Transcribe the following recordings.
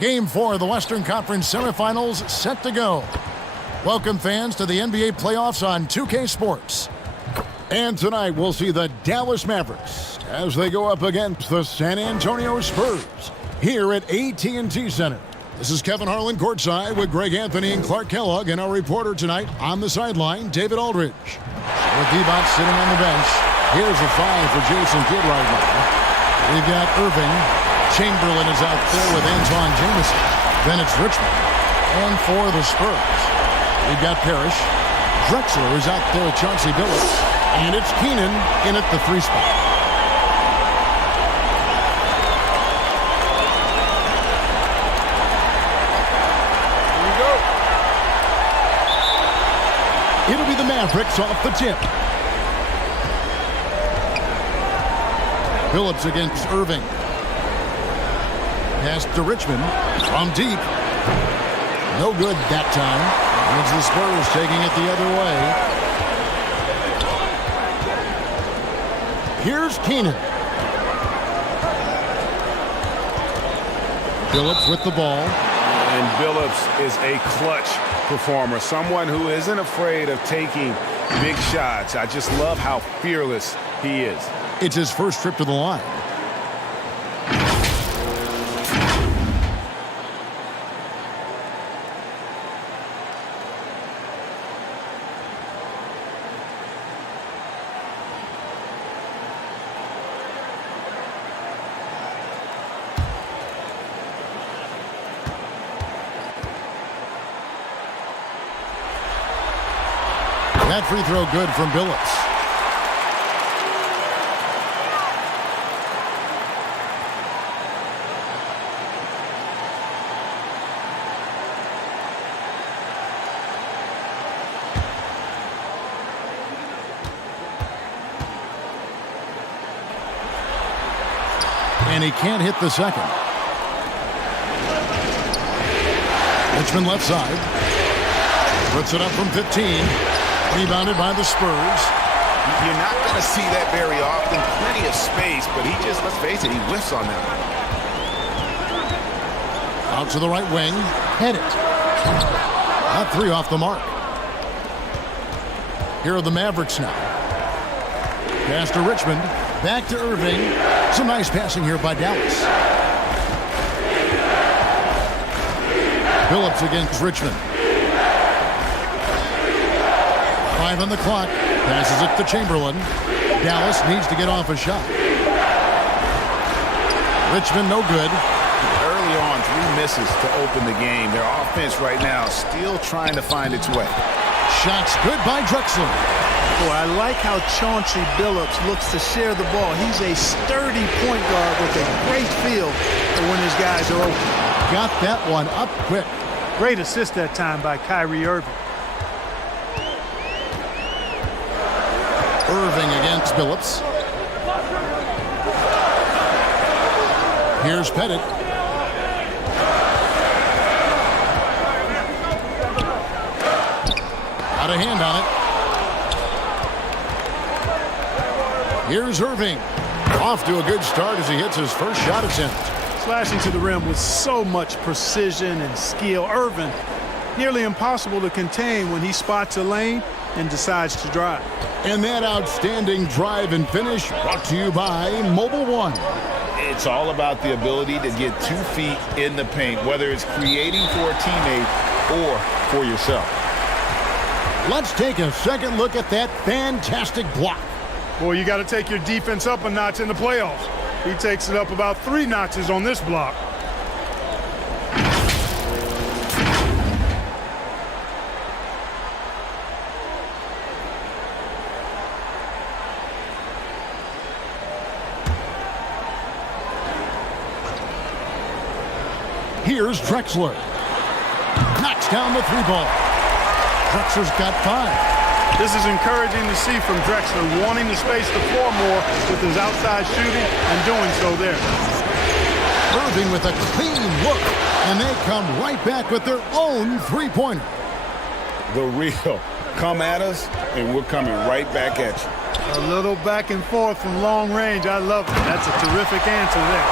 Game 4 of the Western Conference Semifinals set to go. Welcome, fans, to the NBA playoffs on 2K Sports. And tonight we'll see the Dallas Mavericks as they go up against the San Antonio Spurs here at AT&T Center. This is Kevin Harlan courtside with Greg Anthony and Clark Kellogg, and our reporter tonight on the sideline, David Aldridge. With D-Bot sitting on the bench, here's a five for Jason Kidd right now. We've got Irving. Chamberlain is out there with Antoine Jamison. Then it's Richmond. And for the Spurs, we've got Parrish. Drexler is out there with Chauncey Billups. And it's Keenan in at the 3 spot. Here we go. It'll be the Mavericks off the tip. Billups against Irving. Pass to Richmond from deep. No good that time. And it's the Spurs taking it the other way. Here's Keenan. Billups with the ball. And Billups is a clutch performer. Someone who isn't afraid of taking big shots. I just love how fearless he is. It's his first trip to the line. That free throw good from Billups. And he can't hit the second. Richmond left side. Puts it up from 15. Rebounded by the Spurs. You're not going to see that very often. Plenty of space, but he just, let's face it, he whiffs on that. Out to the right wing. Hit it. Not 3 off the mark. Here are the Mavericks now. Pass to Richmond. Back to Irving. Some nice passing here by Dallas. Billups against Richmond. 5 on the clock. Passes it to Chamberlain. Dallas needs to get off a shot. Richmond no good. Early on, 3 misses to open the game. Their offense right now still trying to find its way. Shots good by Drexler. Boy, I like how Chauncey Billups looks to share the ball. He's a sturdy point guard with a great feel for when his guys are open. Got that one up quick. Great assist that time by Kyrie Irving. Irving against Billups. Here's Pettit. Got a hand on it. Here's Irving. Off to a good start as he hits his first shot attempt. Slashing to the rim with so much precision and skill. Irving, nearly impossible to contain when he spots a lane and decides to drive. And that outstanding drive and finish brought to you by Mobile One. It's all about the ability to get 2 feet in the paint, whether it's creating for a teammate or for yourself. Let's take a second look at that fantastic block. Boy, you got to take your defense up a notch in the playoffs. He takes it up about 3 notches on this block. Here's Drexler. Knocks down the 3-ball. Drexler's got 5. This is encouraging to see from Drexler, wanting to space the floor more with his outside shooting and doing so there. Irving with a clean look, and they come right back with their own 3-pointer. The real. Come at us, and we're coming right back at you. A little back and forth from long range. I love it. That's a terrific answer there.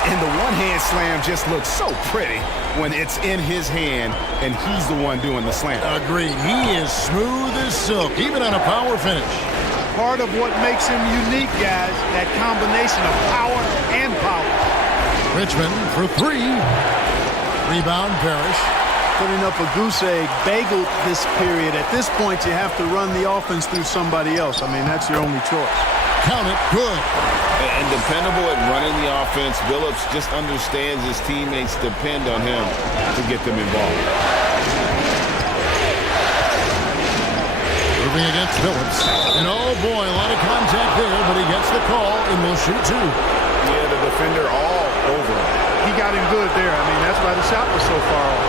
And the one-hand slam just looks so pretty when it's in his hand and he's the one doing the slam. Agreed. He is smooth as silk, even on a power finish. Part of what makes him unique, guys, that combination of power and power. Richmond for three. Rebound, Parrish. Putting up a goose egg bagel this period. At this point, you have to run the offense through somebody else. I mean, that's your only choice. Count it. Good. And dependable at running the offense, Billups just understands his teammates depend on him to get them involved. Moving against Billups. And oh boy, a lot of contact there, but he gets the call and will shoot two. Yeah, the defender all over him. He got him good there. I mean, that's why the shot was so far off.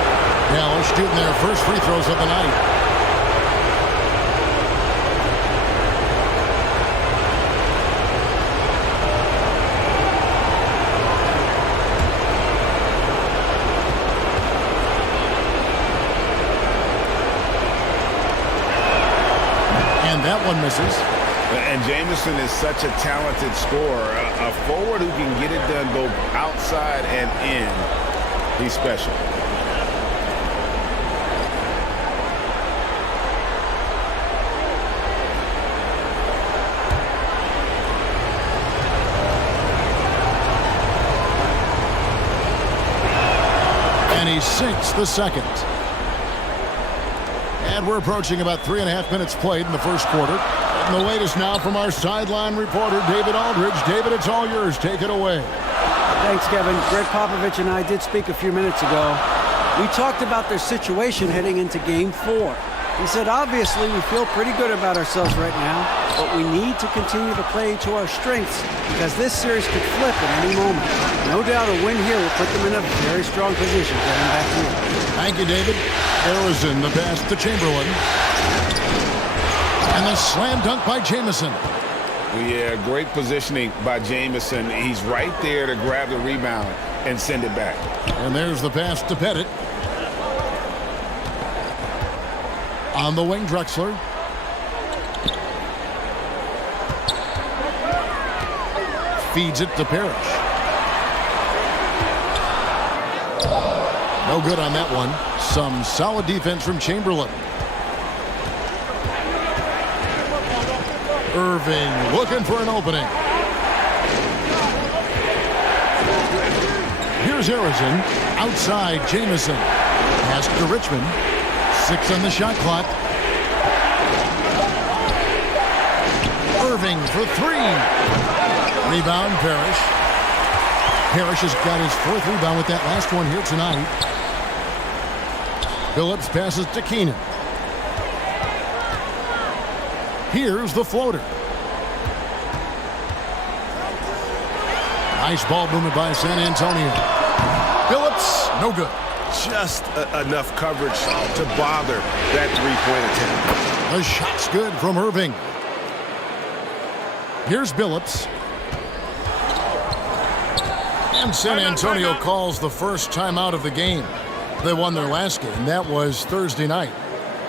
Now we're shooting their first free throws of the night. And that one misses. And Jamison is such a talented scorer. A forward who can get it done both outside and in. He's special. And he sinks the second. And we're approaching about 3.5 minutes played in the first quarter. And the latest now from our sideline reporter, David Aldridge. David, it's all yours. Take it away. Thanks, Kevin. Greg Popovich and I did speak a few minutes ago. We talked about their situation heading into Game 4. He said, obviously, we feel pretty good about ourselves right now, but we need to continue to play to our strengths because this series could flip at any moment. No doubt a win here will put them in a very strong position going back here. Thank you, David. Harrison, the pass to Chamberlain. And the slam dunk by Jamison. Yeah, great positioning by Jamison. He's right there to grab the rebound and send it back. And there's the pass to Pettit. On the wing, Drexler. Feeds it to Parrish. No good on that one. Some solid defense from Chamberlain. Irving looking for an opening. Here's Harrison. Outside, Jamison. Pass to Richmond. 6 on the shot clock. Irving for 3. Rebound, Parrish. Parrish has got his 4th rebound with that last one here tonight. Billups passes to Keenan. Here's the floater. Nice ball movement by San Antonio. Billups, no good. Just enough coverage to bother that three-point attempt. The shot's good from Irving. Here's Billups. And San Antonio calls the first timeout of the game. They won their last game. That was Thursday night.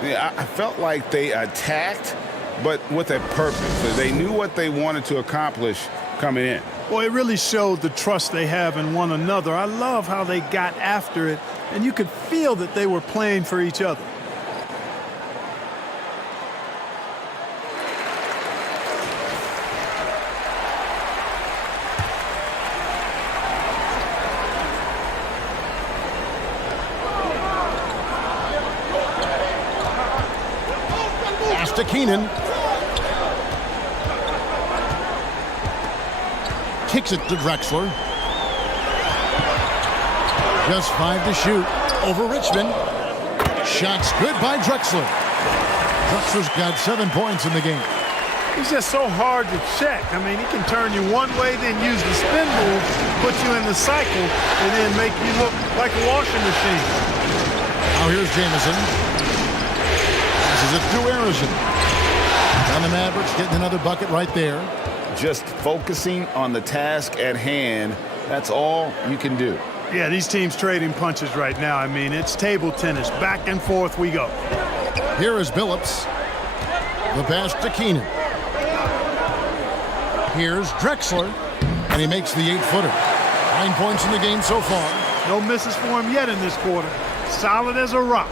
Yeah, I felt like they attacked, but with a purpose. They knew what they wanted to accomplish coming in. Well, it really showed the trust they have in one another. I love how they got after it, and you could feel that they were playing for each other. Pass to Keenan. Kicks it to Drexler. Just 5 to shoot over Richmond. Shots good by Drexler. Drexler's got 7 points in the game. He's just so hard to check. I mean, he can turn you one way, then use the spin move, put you in the cycle, and then make you look like a washing machine. Now here's Jamison. Passes it to Harrison. And the Mavericks getting another bucket right there. Just focusing on the task at hand, that's all you can do. Yeah, these teams trading punches right now. I mean, it's table tennis. Back and forth we go. Here is Billups. The pass to Keenan. Here's Drexler. And he makes the 8-footer. 9 points in the game so far. No misses for him yet in this quarter. Solid as a rock.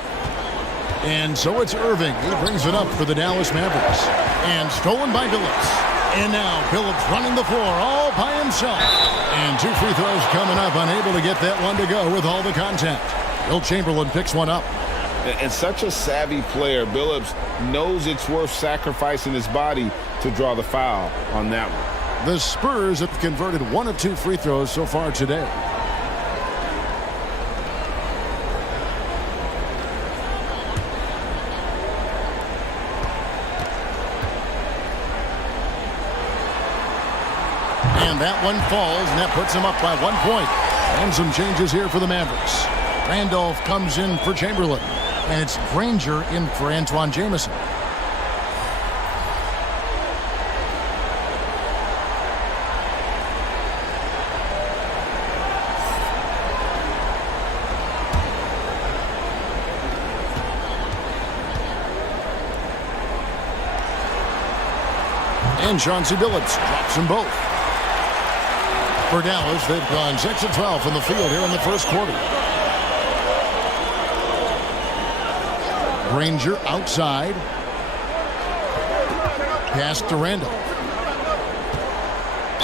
And so it's Irving. He brings it up for the Dallas Mavericks. And stolen by Billups. And now Billups running the floor all by himself. And 2 free throws coming up, unable to get that one to go with all the contact. Wilt Chamberlain picks one up. And such a savvy player, Billups knows it's worth sacrificing his body to draw the foul on that one. The Spurs have converted 1 of 2 free throws so far today. And that one falls, and that puts him up by 1 point. And some changes here for the Mavericks. Randolph comes in for Chamberlain. And it's Granger in for Antoine Jamison. And Chauncey Billups drops them both. For Dallas, they've gone 6 of 12 from the field here in the first quarter. Granger outside. Pass to Randolph.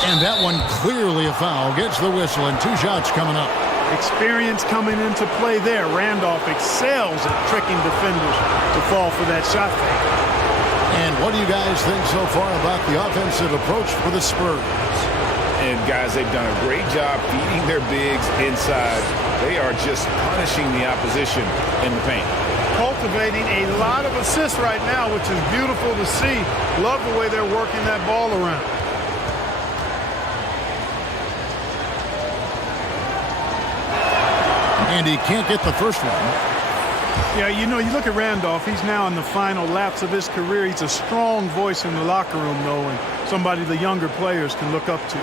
And that one clearly a foul. Gets the whistle, and 2 shots coming up. Experience coming into play there. Randolph excels at tricking defenders to fall for that shot fake. And what do you guys think so far about the offensive approach for the Spurs? And guys, they've done a great job feeding their bigs inside. They are just punishing the opposition in the paint. Cultivating a lot of assists right now, which is beautiful to see. Love the way they're working that ball around. And he can't get the first one. Yeah, you know, you look at Randolph, he's now in the final laps of his career. He's a strong voice in the locker room, though, and somebody the younger players can look up to.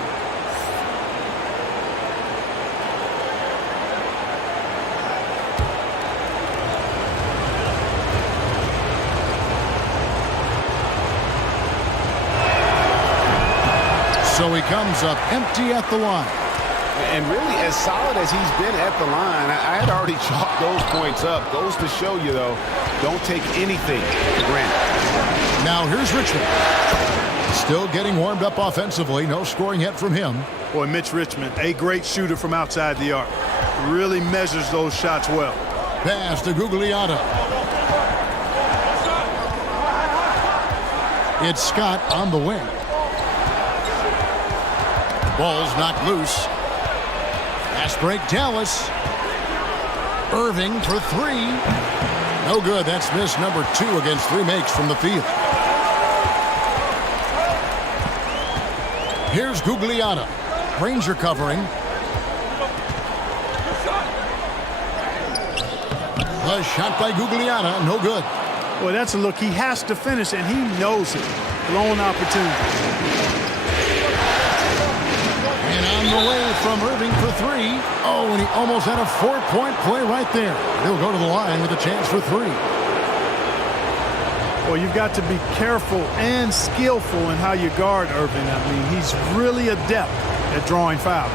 So he comes up empty at the line. And really, as solid as he's been at the line, I had already chalked those points up. Goes to show you, though, don't take anything for granted. Now here's Richmond. Still getting warmed up offensively. No scoring yet from him. Boy, Mitch Richmond, a great shooter from outside the arc. Really measures those shots well. Pass to Gugliotta. It's Scott on the wing. Ball's knocked loose. Fast break, Dallas. Irving for 3. No good. That's miss number 2 against 3 makes from the field. Here's Gugliotta. Granger covering. The shot by Gugliotta, no good. Boy, that's a look. He has to finish, and he knows it. Blown opportunity. And on the way from Irving for 3. Oh, and he almost had a 4-point play right there. He'll go to the line with a chance for 3. Well, you've got to be careful and skillful in how you guard Irving. I mean, he's really adept at drawing fouls.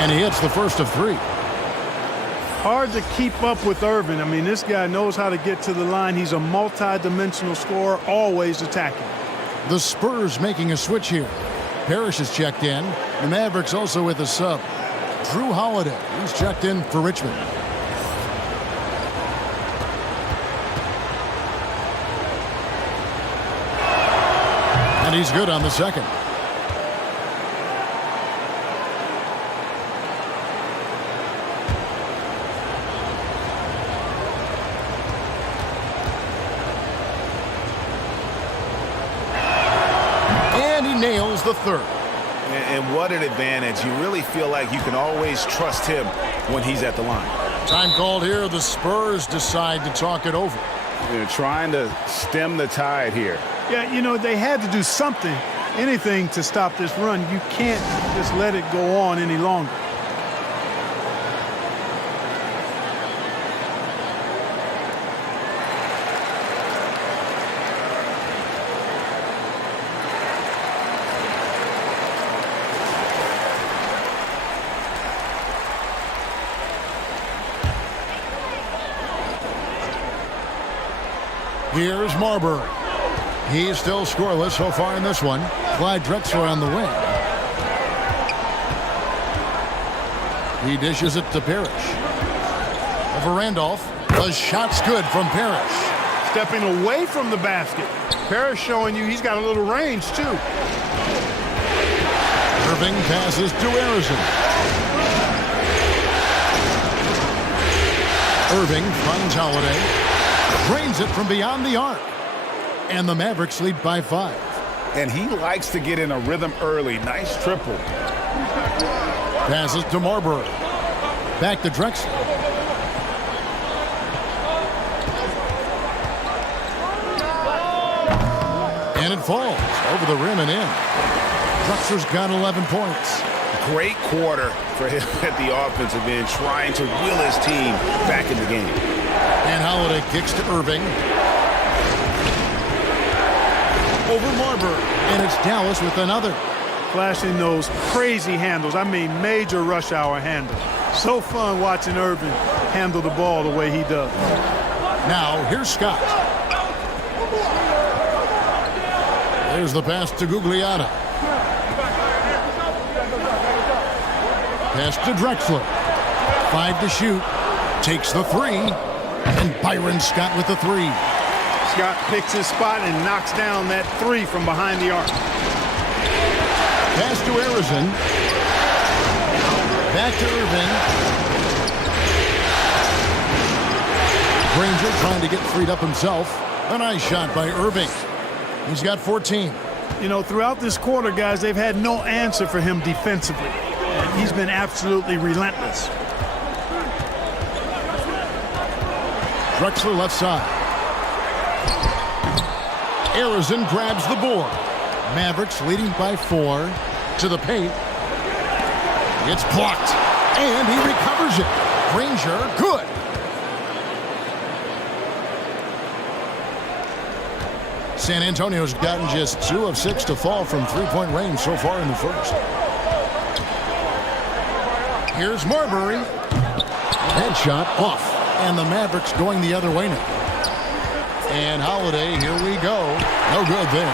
And he hits the first of 3. Hard to keep up with Irving. I mean, this guy knows how to get to the line. He's a multi-dimensional scorer, always attacking. The Spurs making a switch here. Parrish is checked in. The Mavericks also with a sub. Drew Holiday, he's checked in for Richmond. And he's good on the second. Nails the third. And what an advantage. You really feel like you can always trust him when he's at the line. Time called here. The Spurs decide to talk it over. They're trying to stem the tide here. Yeah, you know, they had to do something. anything to stop this run. You can't just let it go on any longer. Here's Marbury. He's still scoreless so far in this one. Clyde Drexler on the wing. He dishes it to Parrish. Over Randolph. The shot's good from Parrish. Stepping away from the basket. Parrish showing you he's got a little range, too. Irving passes to Harrison. Irving finds Holiday. Drains it from beyond the arc. And the Mavericks lead by 5. And he likes to get in a rhythm early. Nice triple. Passes to Marbury. Back to Drexler. And it falls over the rim and in. Drexler's got 11 points. Great quarter for him at the offensive end, trying to will his team back in the game. And Holiday kicks to Irving. Over Marbury. And it's Dallas with another. Flashing those crazy handles. I mean, major rush hour handles. So fun watching Irving handle the ball the way he does. Now, here's Scott. There's the pass to Gugliotta. Pass to Drexler. 5 to shoot. Takes the 3. And Byron Scott with the 3. Scott picks his spot and knocks down that 3 from behind the arc. Pass to Harrison. Back to Irving. Granger trying to get freed up himself. A nice shot by Irving. He's got 14. You know, throughout this quarter, guys, they've had no answer for him defensively. And he's been absolutely relentless. Drexler left side. Harrison grabs the board. Mavericks leading by 4 to the paint. It's blocked. And he recovers it. Granger, good. San Antonio's gotten just 2 of 6 to fall from three-point range so far in the first. Here's Marbury. Headshot off. And the Mavericks going the other way now. And Holiday, here we go. No good there.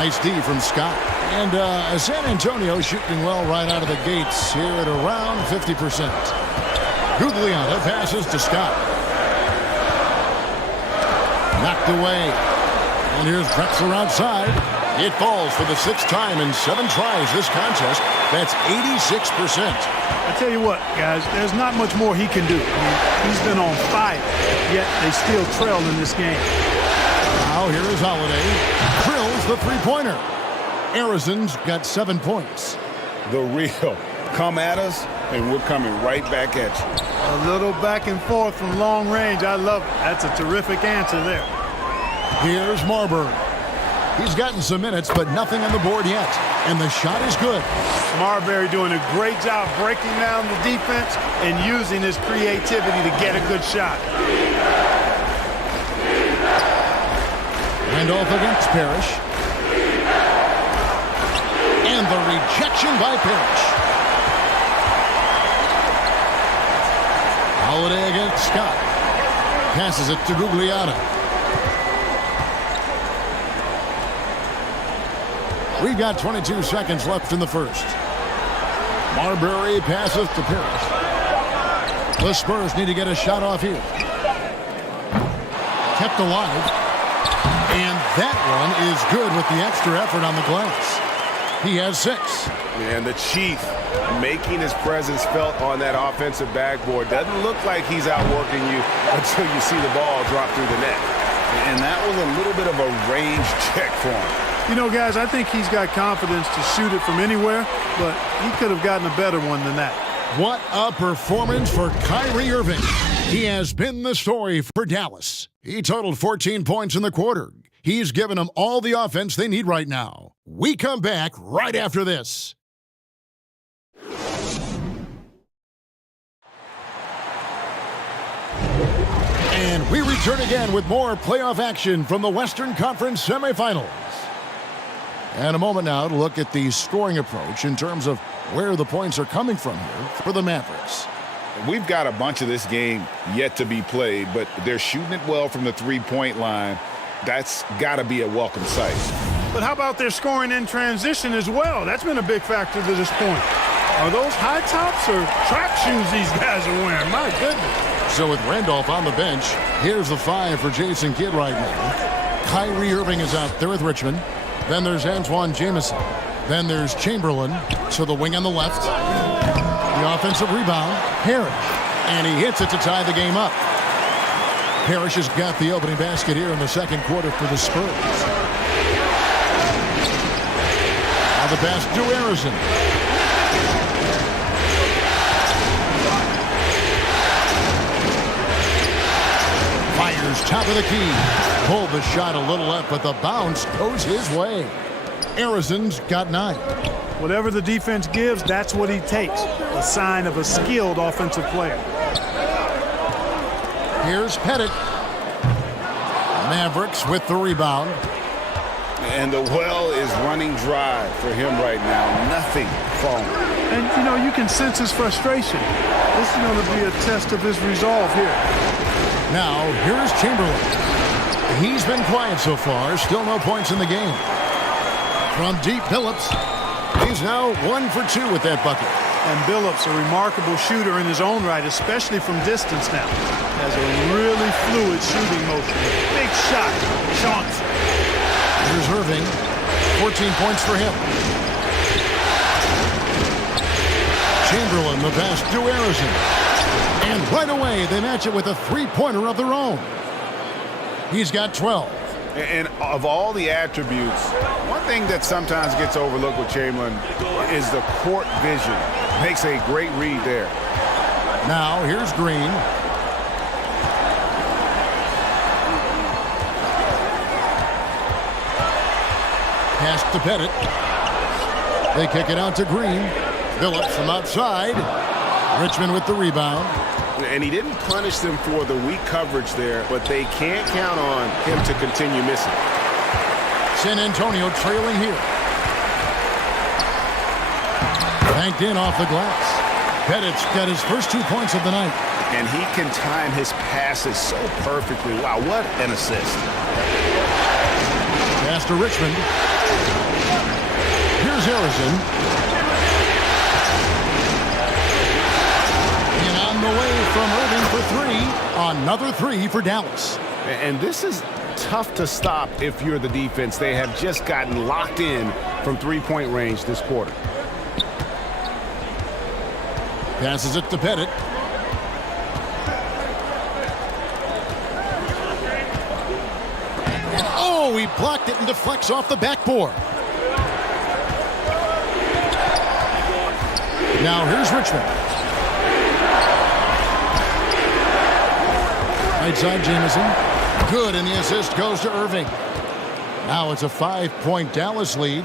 Nice D from Scott. And San Antonio shooting well right out of the gates here at around 50%. Gugliotta passes to Scott. Knocked away. And here's Drexler outside. It falls for the 6th time in 7 tries this contest. That's 86%. I tell you what, guys, there's not much more he can do. I mean, he's been on fire, yet they still trail in this game. Now here is Holiday. Drills the three-pointer. Harrison's got 7 points. The real. Come at us, and we're coming right back at you. A little back and forth from long range. I love it. That's a terrific answer there. Here's Marbury. He's gotten some minutes, but nothing on the board yet. And the shot is good. Marbury doing a great job breaking down the defense and using his creativity to get a good shot. Randolph against Parrish. And the rejection by Parrish. Holiday against Scott. Passes it to Gugliotta. We've got 22 seconds left in the first. Marbury passes to Parrish. The Spurs need to get a shot off here. Kept alive. And that one is good with the extra effort on the glass. He has 6. And the Chief making his presence felt on that offensive backboard. Doesn't look like he's outworking you until you see the ball drop through the net. And that was a little bit of a range check for him. You know, guys, I think he's got confidence to shoot it from anywhere, but he could have gotten a better one than that. What a performance for Kyrie Irving. He has been the story for Dallas. He totaled 14 points in the quarter. He's given them all the offense they need right now. We come back right after this. And we return again with more playoff action from the Western Conference Semifinals. And a moment now to look at the scoring approach in terms of where the points are coming from here for the Mavericks. We've got a bunch of this game yet to be played, but they're shooting it well from the three-point line. That's got to be a welcome sight. But how about their scoring in transition as well? That's been a big factor to this point. Are those high tops or track shoes these guys are wearing? My goodness. So with Randolph on the bench, here's the 5 for Jason Kidd right now. Kyrie Irving is out there with Richmond. Then there's Antoine Jamison. Then there's Chamberlain to the wing on the left. The offensive rebound, Parrish. And he hits it to tie the game up. Parrish has got the opening basket here in the second quarter for the Spurs. Now the pass to Harrison. Fires top of the key. Pulled the shot a little left, but the bounce goes his way. Harrison's got 9. Whatever the defense gives, that's what he takes. A sign of a skilled offensive player. Here's Pettit. Mavericks with the rebound. And the well is running dry for him right now. Nothing falling. And, you know, you can sense his frustration. This is going to be a test of his resolve here. Now, here's Chamberlain. He's been quiet so far. Still no points in the game. From deep, Billups. He's now 1 for 2 with that bucket. And Billups, a remarkable shooter in his own right, especially from distance now. Has a really fluid shooting motion. Big shot, Chauncey. Here's Irving. 14 points for him. Chamberlain, the pass to Harrison. And right away, they match it with a three-pointer of their own. He's got 12. And of all the attributes, one thing that sometimes gets overlooked with Chamberlain is the court vision. Makes a great read there. Now, here's Green. Pass to Pettit. They kick it out to Green. Billups from outside. Richmond with the rebound. And he didn't punish them for the weak coverage there, but they can't count on him to continue missing. San Antonio trailing here. Banked in off the glass. Pettit's got his first 2 points of the night. And he can time his passes so perfectly. Wow, what an assist. Pass to Richmond. Here's Harrison. And on the way from Irving for 3. Another 3 for Dallas. And this is tough to stop if you're the defense. They have just gotten locked in from three-point range this quarter. Passes it to Pettit. Oh, he blocked it and deflects off the backboard. Now here's Richmond. Right side, Jamison. Good, and the assist goes to Irving. Now it's a 5-point Dallas lead.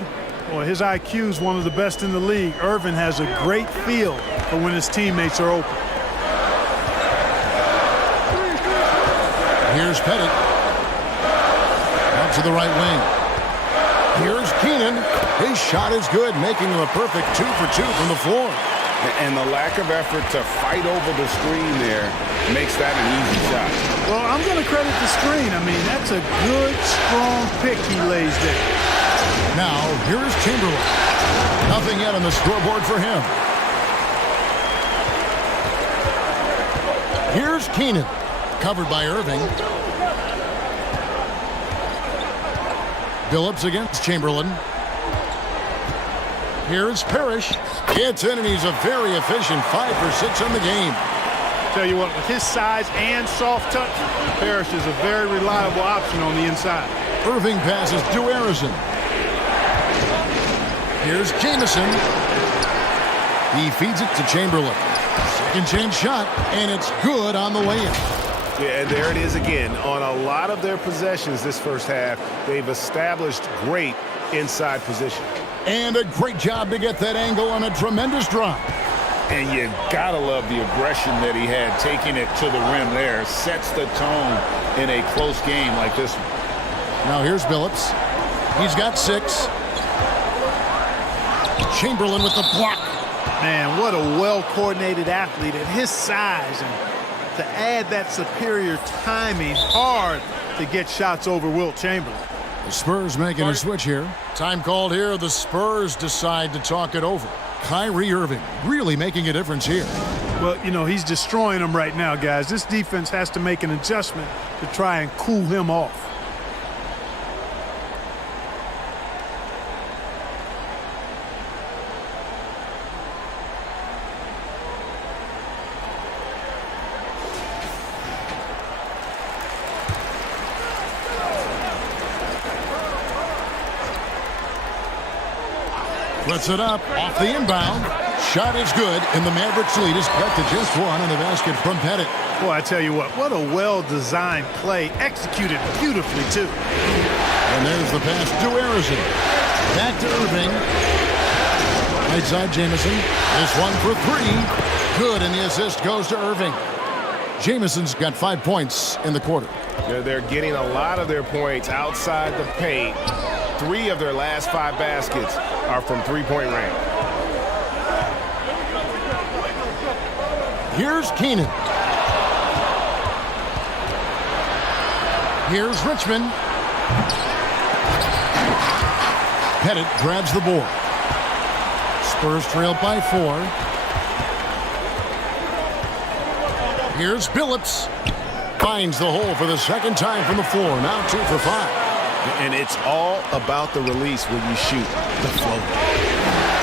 Boy, his IQ is one of the best in the league. Irving has a great feel for when his teammates are open. Here's Pettit. Out to the right wing. Here's Keenan. His shot is good, making him a perfect 2 for 2 from the floor. And the lack of effort to fight over the screen there makes that an easy shot. Well, I'm going to credit the screen. I mean, that's a good, strong pick he lays there. Now, here's Chamberlain. Nothing yet on the scoreboard for him. Here's Keenan. Covered by Irving. Billups against Chamberlain. Here's Parrish. Gets in, and he's a very efficient 5 for 6 on the game. Tell you what, with his size and soft touch, Parrish is a very reliable option on the inside. Irving passes to Harrison. Here's Jamison. He feeds it to Chamberlain. Second chance shot, and it's good on the way-in. Yeah, and there it is again. On a lot of their possessions this first half, they've established great inside position. And a great job to get that angle on a tremendous drop. And you gotta love the aggression that he had, taking it to the rim there. Sets the tone in a close game like this one. Now here's Billups. He's got 6. Chamberlain with the block. Man, what a well-coordinated athlete at his size. And to add that superior timing, hard to get shots over Wilt Chamberlain. The Spurs making a switch here. Time called here. The Spurs decide to talk it over. Kyrie Irving really making a difference here. Well, you know, he's destroying them right now, guys. This defense has to make an adjustment to try and cool him off. Puts it up off the inbound. Shot is good, and the Mavericks lead is cut to just 1 on the basket from Pettit. Boy, I tell you what a well-designed play, executed beautifully, too. And there's the pass to Harrison. Back to Irving. Right side, Jamison. This one for 3. Good, and the assist goes to Irving. Jamison's got 5 points in the quarter. They're getting a lot of their points outside the paint. 3 of their last 5 baskets are from three-point range. Here's Keenan. Here's Richmond. Pettit grabs the board. Spurs trail by 4. Here's Billups. Finds the hole for the second time from the floor. Now 2 for 5. And it's all about the release when you shoot the float.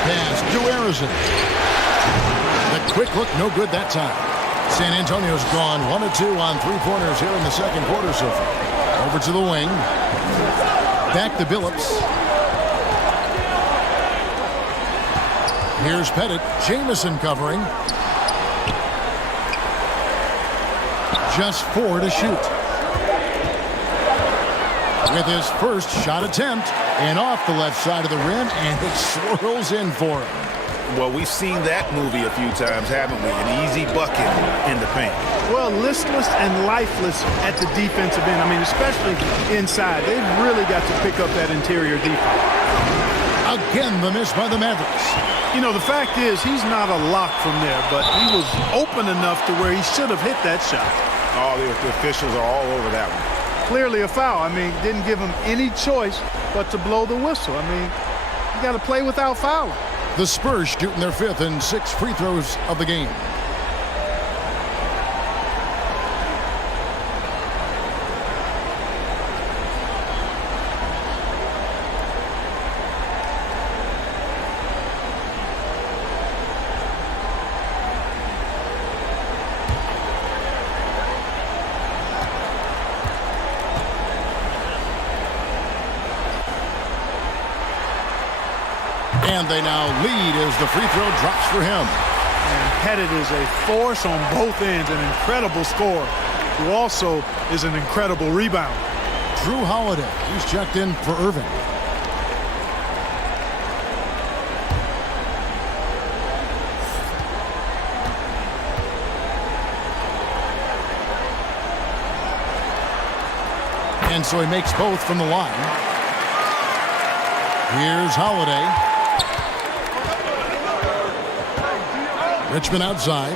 Pass to Harrison. The quick look, no good that time. San Antonio's gone 1 of 2 on 3-pointers here in the second quarter so far. Over to the wing. Back to Billups. Here's Pettit. Jamison covering. Just 4 to shoot. With his first shot attempt, and off the left side of the rim, and it swirls in for him. Well, we've seen that movie a few times, haven't we? An easy bucket in the paint. Well, listless and lifeless at the defensive end. I mean, especially inside. They've really got to pick up that interior defense. Again, the miss by the Mavericks. You know, the fact is, he's not a lock from there, but he was open enough to where he should have hit that shot. All the officials are all over that one. Clearly a foul. I mean, didn't give him any choice but to blow the whistle. I mean, you got to play without fouling. The Spurs shooting their 5th and 6th free throws of the game. And they now lead as the free throw drops for him. And Pettit is a force on both ends, an incredible scorer, who also is an incredible rebounder. Drew Holiday, he's checked in for Irving. And so he makes both from the line. Here's Holiday. Richmond outside.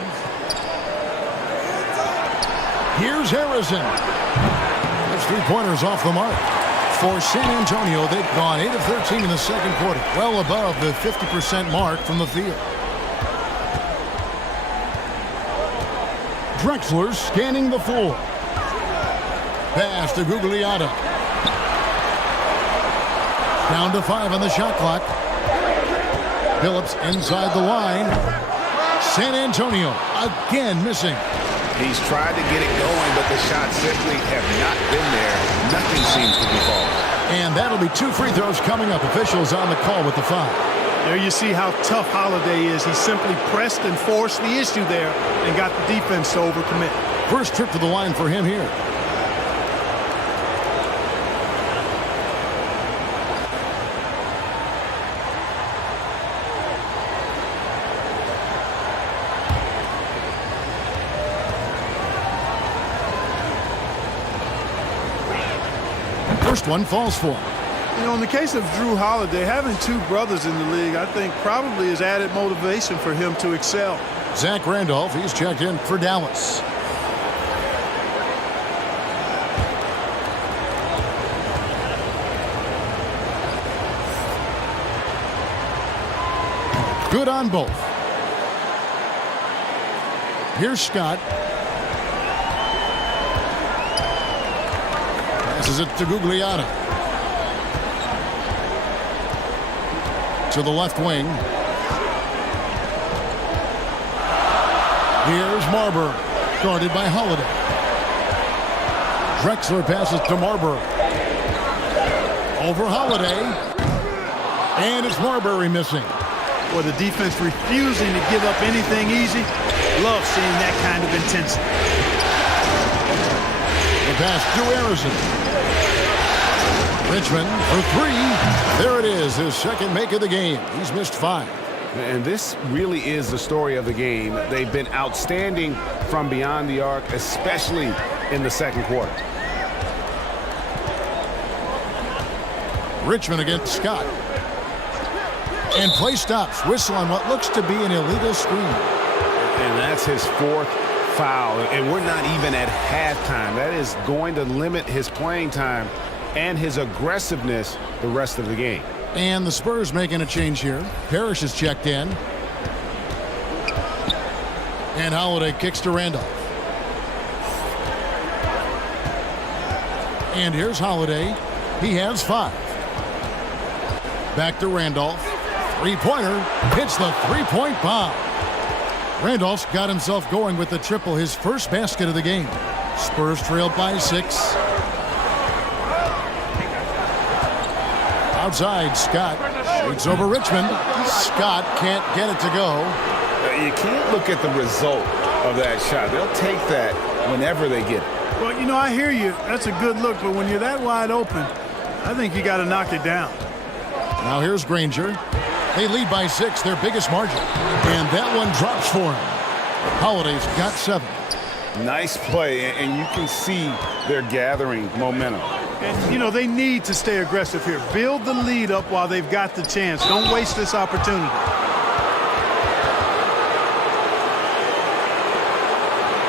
Here's Harrison. Those 3-pointers off the mark. For San Antonio, they've gone 8 of 13 in the second quarter, well above the 50% mark from the field. Drexler scanning the floor. Pass to Gugliotta. Down to 5 on the shot clock. Billups inside the line. San Antonio again missing. He's tried to get it going, but the shots simply have not been there. Nothing seems to be falling. And that'll be 2 free throws coming up. Officials on the call with the foul. There you see how tough Holiday is. He simply pressed and forced the issue there and got the defense to overcommit. First trip to the line for him here. First one falls for him. You know, in the case of Drew Holiday, having two brothers in the league, I think probably is added motivation for him to excel. Zach Randolph, he's checked in for Dallas. Good on both. Here's Scott. Passes it to Gugliotta. To the left wing. Here's Marbury, guarded by Holiday. Drexler passes to Marbury. Over Holiday. And it's Marbury missing. Well, the defense refusing to give up anything easy. Love seeing that kind of intensity. The pass to Harrison. Richmond for three. There it is, his second make of the game. He's missed 5. And this really is the story of the game. They've been outstanding from beyond the arc, especially in the second quarter. Richmond against Scott. And play stops. Whistle on what looks to be an illegal screen. And that's his 4th foul. And we're not even at halftime. That is going to limit his playing time and his aggressiveness the rest of the game. And the Spurs making a change here. Parrish is checked in. And Holiday kicks to Randolph. And here's Holiday. He has 5. Back to Randolph. Three-pointer. Hits the three-point bomb. Randolph's got himself going with the triple, his first basket of the game. Spurs trailed by 6. Outside, Scott shoots over Richmond. Scott can't get it to go. You can't look at the result of that shot. They'll take that whenever they get it. Well, you know, I hear you. That's a good look, but when you're that wide open, I think you got to knock it down. Now here's Granger. They lead by 6, their biggest margin. And that one drops for him. Holiday's got 7. Nice play, and you can see they're gathering momentum. And, you know, they need to stay aggressive here. Build the lead up while they've got the chance. Don't waste this opportunity.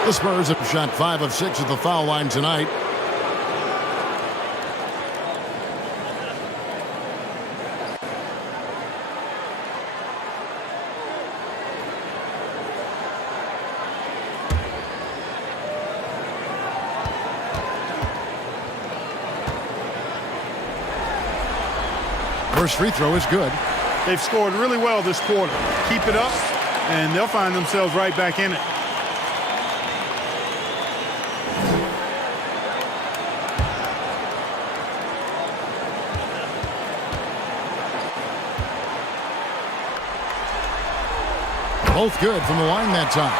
The Spurs have shot 5 of 6 at the foul line tonight. First free throw is good. They've scored really well this quarter. Keep it up, and they'll find themselves right back in it. Both good from the line that time.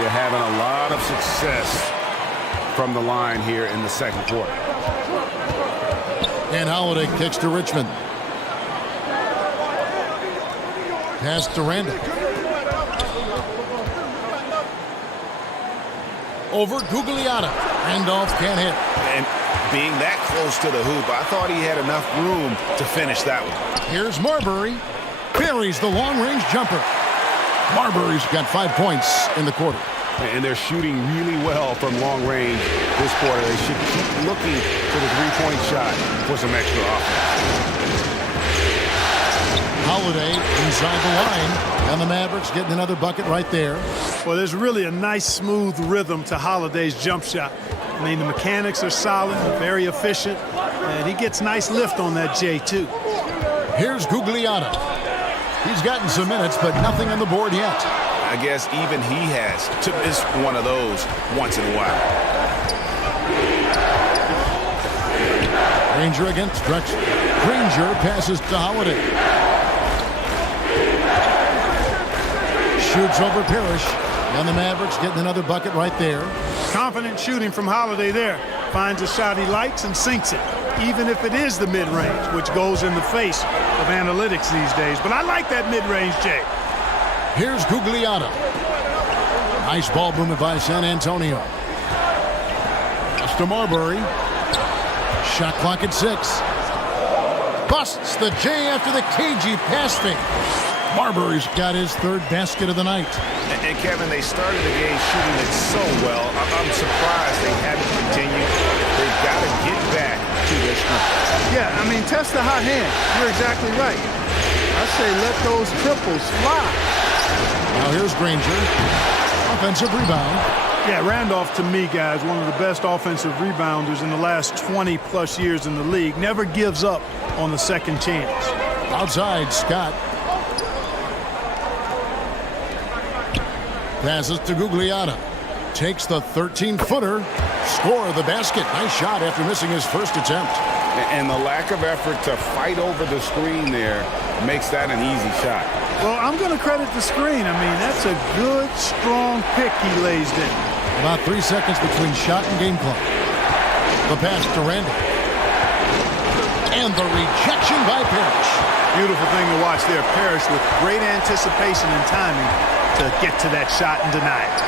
You're having a lot of success from the line here in the second quarter. And Holiday kicks to Richmond. Pass to Randall. Over Gugliotta. Randolph can't hit. And being that close to the hoop, I thought he had enough room to finish that one. Here's Marbury. Buries the long-range jumper. Marbury's got 5 points in the quarter. And they're shooting really well from long range this quarter. They should keep looking for the three-point shot for some extra offense. Holiday inside the line, and the Mavericks getting another bucket right there. Well, there's really a nice smooth rhythm to Holiday's jump shot. I mean, the mechanics are solid, very efficient, and he gets nice lift on that J too. Here's Gugliotta. He's gotten some minutes, but nothing on the board yet. I guess even he has to miss one of those once in a while. Granger against Drexler. Granger passes to Holiday. shoots over Parrish. And the Mavericks getting another bucket right there. Confident shooting from Holiday there. Finds a shot he likes and sinks it, even if it is the mid-range, which goes in the face of analytics these days. But I like that mid-range, Jay. Here's Gugliotta. Nice ball movement by San Antonio. To Marbury. Shot clock at 6. Busts the J after the cagey pass fake. Marbury's got his third basket of the night. And Kevin, they started the game shooting it so well. I'm surprised they haven't continued. They've got to get back to their strength. Yeah, I mean, test the hot hand. You're exactly right. I say let those triples fly. Now here's Granger. Offensive rebound. Yeah, Randolph, to me, guys, one of the best offensive rebounders in the last 20-plus years in the league. Never gives up on the second chance. Outside, Scott. Passes to Gugliotta. Takes the 13-footer. Score the basket. Nice shot after missing his first attempt. And the lack of effort to fight over the screen there makes that an easy shot. Well, I'm going to credit the screen. I mean, that's a good, strong pick he lays in. About 3 seconds between shot and game clock. The pass to Randall. And the rejection by Parrish. Beautiful thing to watch there. Parrish with great anticipation and timing to get to that shot and deny it.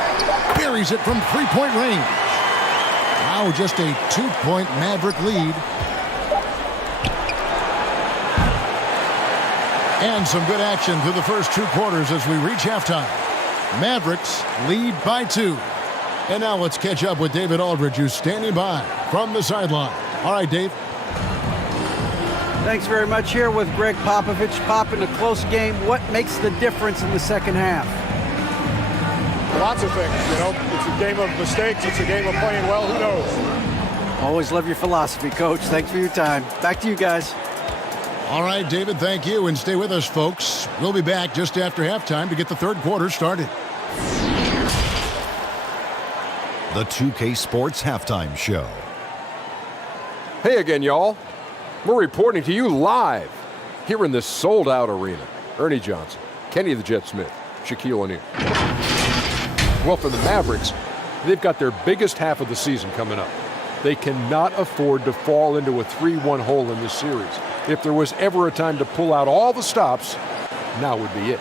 Buries it from three-point range. Now just a 2-point Maverick lead. And some good action through the first 2 quarters as we reach halftime. Mavericks lead by 2. And now let's catch up with David Aldridge, who's standing by from the sideline. All right, Dave. Thanks very much. Here with Greg Popovich. Pop, in a close game, what makes the difference in the second half? Lots of things, you know. It's a game of mistakes. It's a game of playing well. Who knows? Always love your philosophy, Coach. Thanks for your time. Back to you guys. All right, David, thank you. And stay with us, folks. We'll be back just after halftime to get the third quarter started. The 2K Sports Halftime Show. Hey again, y'all. We're reporting to you live here in this sold-out arena. Ernie Johnson, Kenny the Jet Smith, Shaquille O'Neal. Well, for the Mavericks, they've got their biggest half of the season coming up. They cannot afford to fall into a 3-1 hole in this series. If there was ever a time to pull out all the stops, now would be it.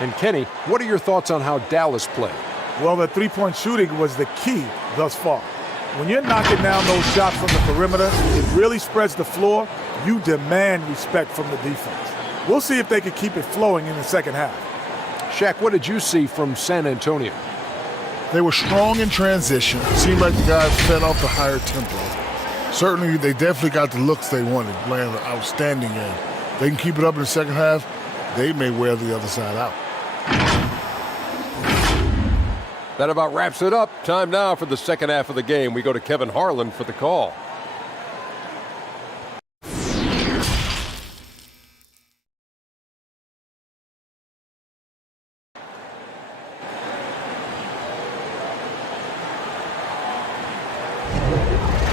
And Kenny, what are your thoughts on how Dallas played? Well, the three-point shooting was the key thus far. When you're knocking down those shots from the perimeter, it really spreads the floor. You demand respect from the defense. We'll see if they can keep it flowing in the second half. Shaq, what did you see from San Antonio? They were strong in transition. It seemed like the guys fed off the higher tempo. Certainly, they definitely got the looks they wanted, playing an outstanding game. They can keep it up in the second half, they may wear the other side out. That about wraps it up. Time now for the second half of the game. We go to Kevin Harlan for the call.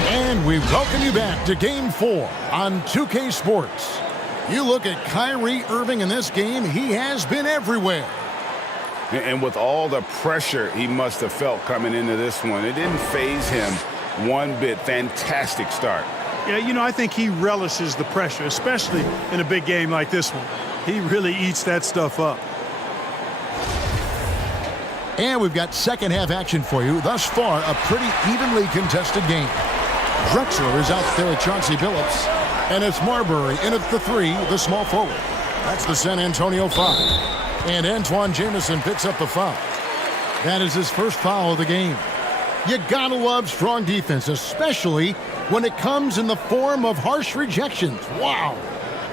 And we welcome you back to Game 4 on 2K Sports. You look at Kyrie Irving in this game, he has been everywhere. And with all the pressure he must have felt coming into this one, it didn't faze him one bit. Fantastic start. Yeah, you know, I think he relishes the pressure, especially in a big game like this one. He really eats that stuff up. And we've got second half action for you. Thus far, a pretty evenly contested game. Drexler is out there with Chauncey Billups. And it's Marbury in at the 3, the small forward. That's the San Antonio foul. And Antoine Jamison picks up the foul. That is his first foul of the game. You gotta love strong defense, especially when it comes in the form of harsh rejections. Wow.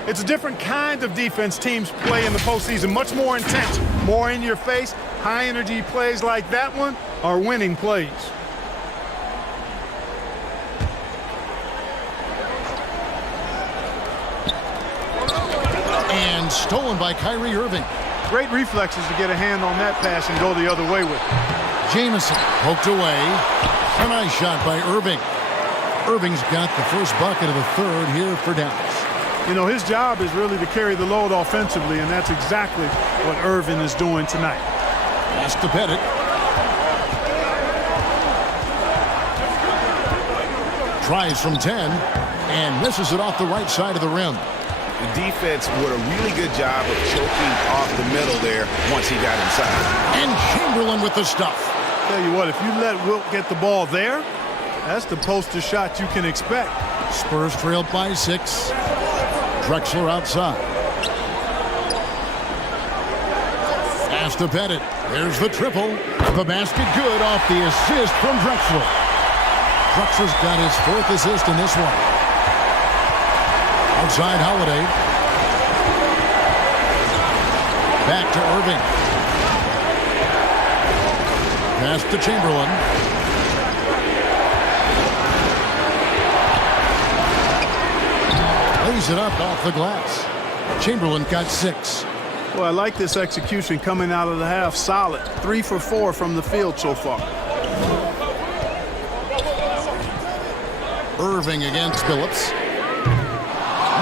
It's a different kind of defense teams play in the postseason. Much more intense, more in your face. High energy plays like that one are winning plays. And stolen by Kyrie Irving. Great reflexes to get a hand on that pass and go the other way with it. Jamison poked away. A nice shot by Irving. Irving's got the first bucket of the third here for Dallas. You know, his job is really to carry the load offensively, and that's exactly what Irving is doing tonight. Pass to Pettit. Tries from 10 and misses it off the right side of the rim. The defense did a really good job of choking off the middle there once he got inside. And Chamberlain with the stuff. Tell you what, if you let Wilt get the ball there, that's the poster shot you can expect. Spurs trailed by 6. Drexler outside. Pass to Pettit. There's the triple. The basket good off the assist from Drexler. Drexler's got his 4th assist in this one. Outside Holiday. Back to Irving. Pass to Chamberlain. Lays it up off the glass. Chamberlain got 6. Well, I like this execution coming out of the half. Solid. 3 for 4 from the field so far. Irving against Billups.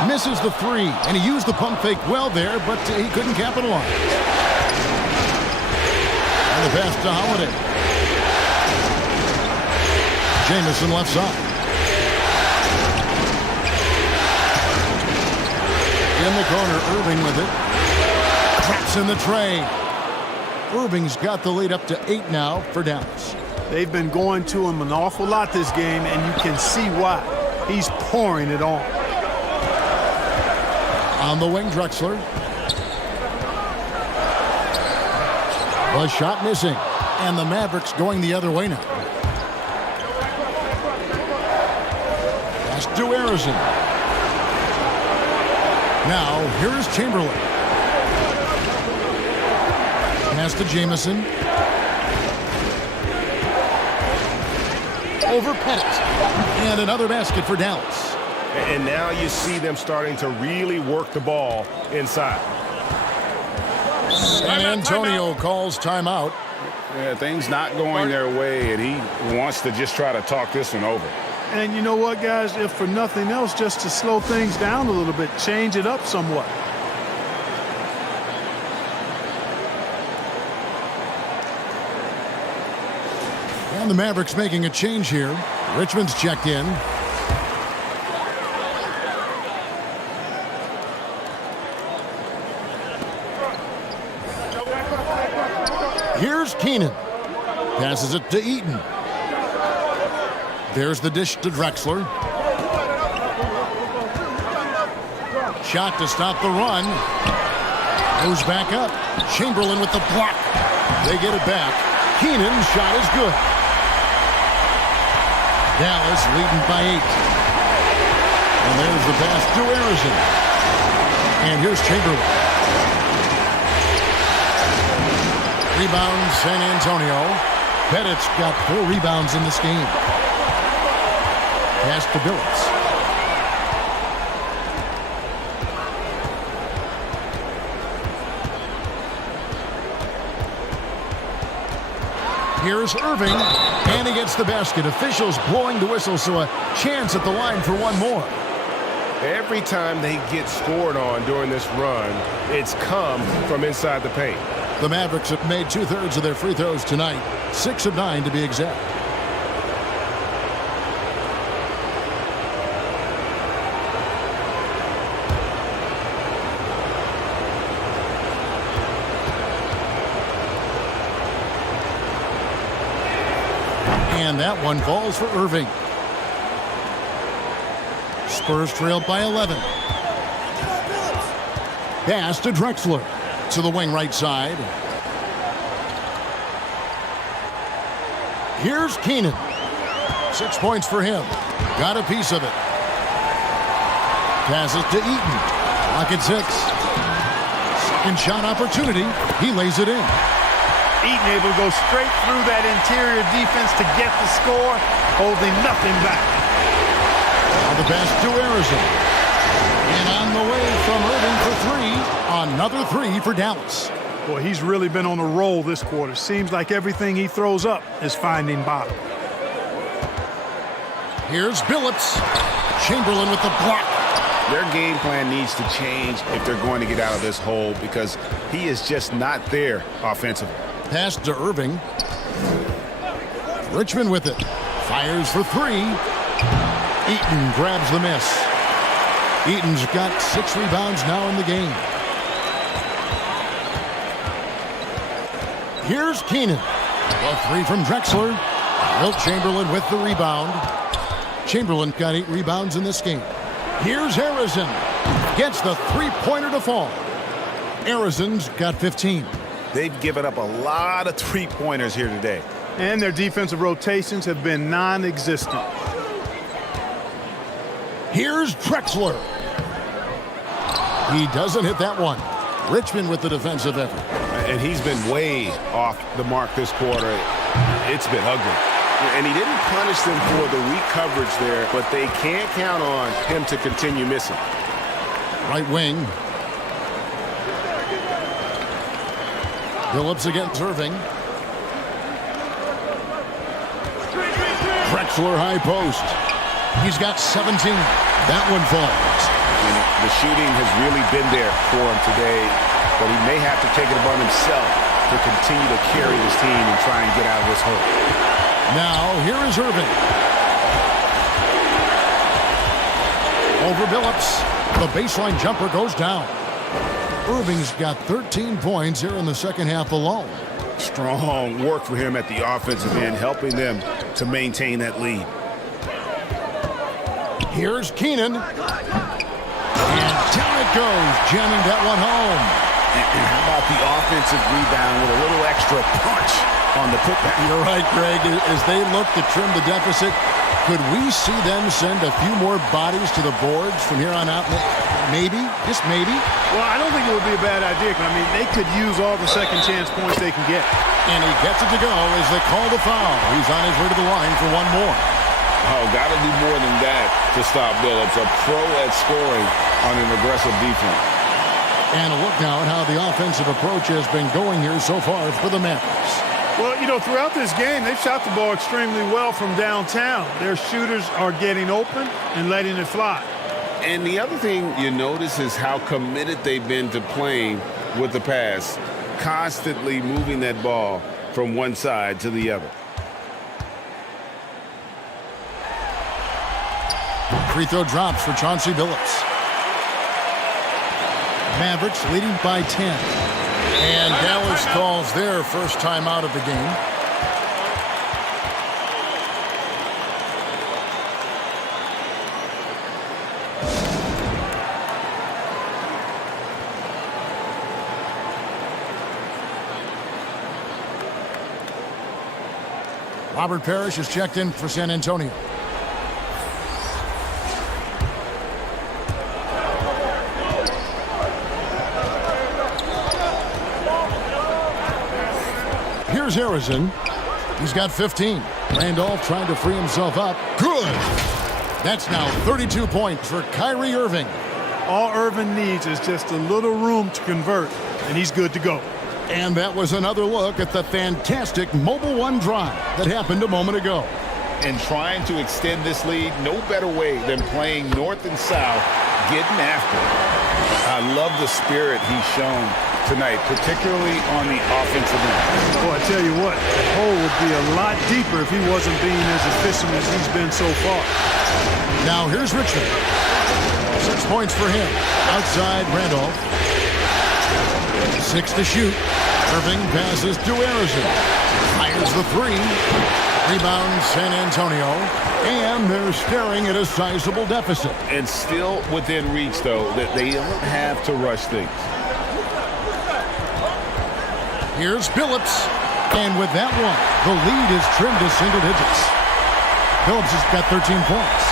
Misses the 3, and he used the pump fake well there, but he couldn't capitalize. And the pass to Holiday. Jamison left side. In the corner, Irving with it. Traps in the tray. Irving's got the lead up to 8 now for Dallas. They've been going to him an awful lot this game, and you can see why. He's pouring it on. On the wing, Drexler. The shot missing, and the Mavericks going the other way now. Pass to Harrison. Now, here's Chamberlain. Pass to Jamison. Over Pettit. And another basket for Dallas. And now you see them starting to really work the ball inside. San Antonio calls timeout. Yeah, things not going their way, and he wants to just try to talk this one over. And you know what, guys? If for nothing else, just to slow things down a little bit, change it up somewhat. And the Mavericks making a change here. Richmond's checked in. Here's Keenan. Passes it to Eaton. There's the dish to Drexler. Shot to stop the run. Goes back up. Chamberlain with the block. They get it back. Keenan's shot is good. Dallas leading by 8. And there's the pass to Harrison. And here's Chamberlain. Rebound, San Antonio. Pettit's got 4 rebounds in this game. Pass to Billups. Here's Irving, and he gets the basket. Officials blowing the whistle, so a chance at the line for one more. Every time they get scored on during this run, it's come from inside the paint. The Mavericks have made 2/3 of their free throws tonight, 6 of 9 to be exact. And that one falls for Irving. Spurs trailed by 11. Pass to Drexler. To the wing right side. Here's Keenan. 6 points for him. Got a piece of it. Passes to Eaton. Lock at 6. Second shot opportunity. He lays it in. Eaton able to go straight through that interior defense to get the score, holding nothing back. Now the pass to Harrison. And on the way from Irving for 3. Another 3 for Dallas. Boy, he's really been on a roll this quarter. Seems like everything he throws up is finding bottom. Here's Billups. Chamberlain with the block. Their game plan needs to change if they're going to get out of this hole because he is just not there offensively. Pass to Irving. Richmond with it. Fires for three. Eaton grabs the miss. Eaton's got 6 rebounds now in the game. Here's Keenan. A three from Drexler. Wilt Chamberlain with the rebound. Chamberlain got 8 rebounds in this game. Here's Harrison. Gets the three-pointer to fall. Harrison's got 15. They've given up a lot of three-pointers here today. And their defensive rotations have been non-existent. Here's Drexler. He doesn't hit that one. Richmond with the defensive effort. And he's been way off the mark this quarter. It's been ugly. And he didn't punish them for the weak coverage there, but they can't count on him to continue missing. Right wing. Billups against Irving. Drexler high post. He's got 17. That one falls. And the shooting has really been there for him today, but he may have to take it upon himself to continue to carry his team and try and get out of this hole. Now, here is Irving. Over Billups. The baseline jumper goes down. Irving's got 13 points here in the second half alone. Strong work for him at the offensive end, helping them to maintain that lead. Here's Keenan. And down it goes, jamming that one home. And how about the offensive rebound with a little extra punch on the putback? You're right, Greg. As they look to trim the deficit, could we see them send a few more bodies to the boards from here on out? Maybe, just maybe. Well, I don't think it would be a bad idea. I mean, they could use all the second chance points they can get. And he gets it to go as they call the foul. He's on his way to the line for one more. Oh, got to do more than that to stop Billups. A pro at scoring on an aggressive defense. And a look now at how the offensive approach has been going here so far for the Mavericks. Well, you know, throughout this game, they've shot the ball extremely well from downtown. Their shooters are getting open and letting it fly. And the other thing you notice is how committed they've been to playing with the pass, constantly moving that ball from one side to the other. Free throw drops for Chauncey Billups. Mavericks leading by 10. And Dallas calls their first time out of the game. Robert Parrish is checked in for San Antonio. Here's Harrison. He's got 15. Randolph trying to free himself up. Good. That's now 32 points for Kyrie Irving. All Irving needs is just a little room to convert, and he's good to go. And that was another look at the fantastic Mobile One drive that happened a moment ago. And trying to extend this lead, no better way than playing north and south, getting after it. I love the spirit he's shown tonight, particularly on the offensive end. Boy, I tell you what, the hole would be a lot deeper if he wasn't being as efficient as he's been so far. Now here's Richmond. 6 points for him. Outside Randolph. 6 to shoot. Irving passes to Harrison. Fires the three. Rebound San Antonio. And they're staring at a sizable deficit. And still within reach, though, that they don't have to rush things. Here's Billups. And with that one, the lead is trimmed to single digits. Billups has got 13 points.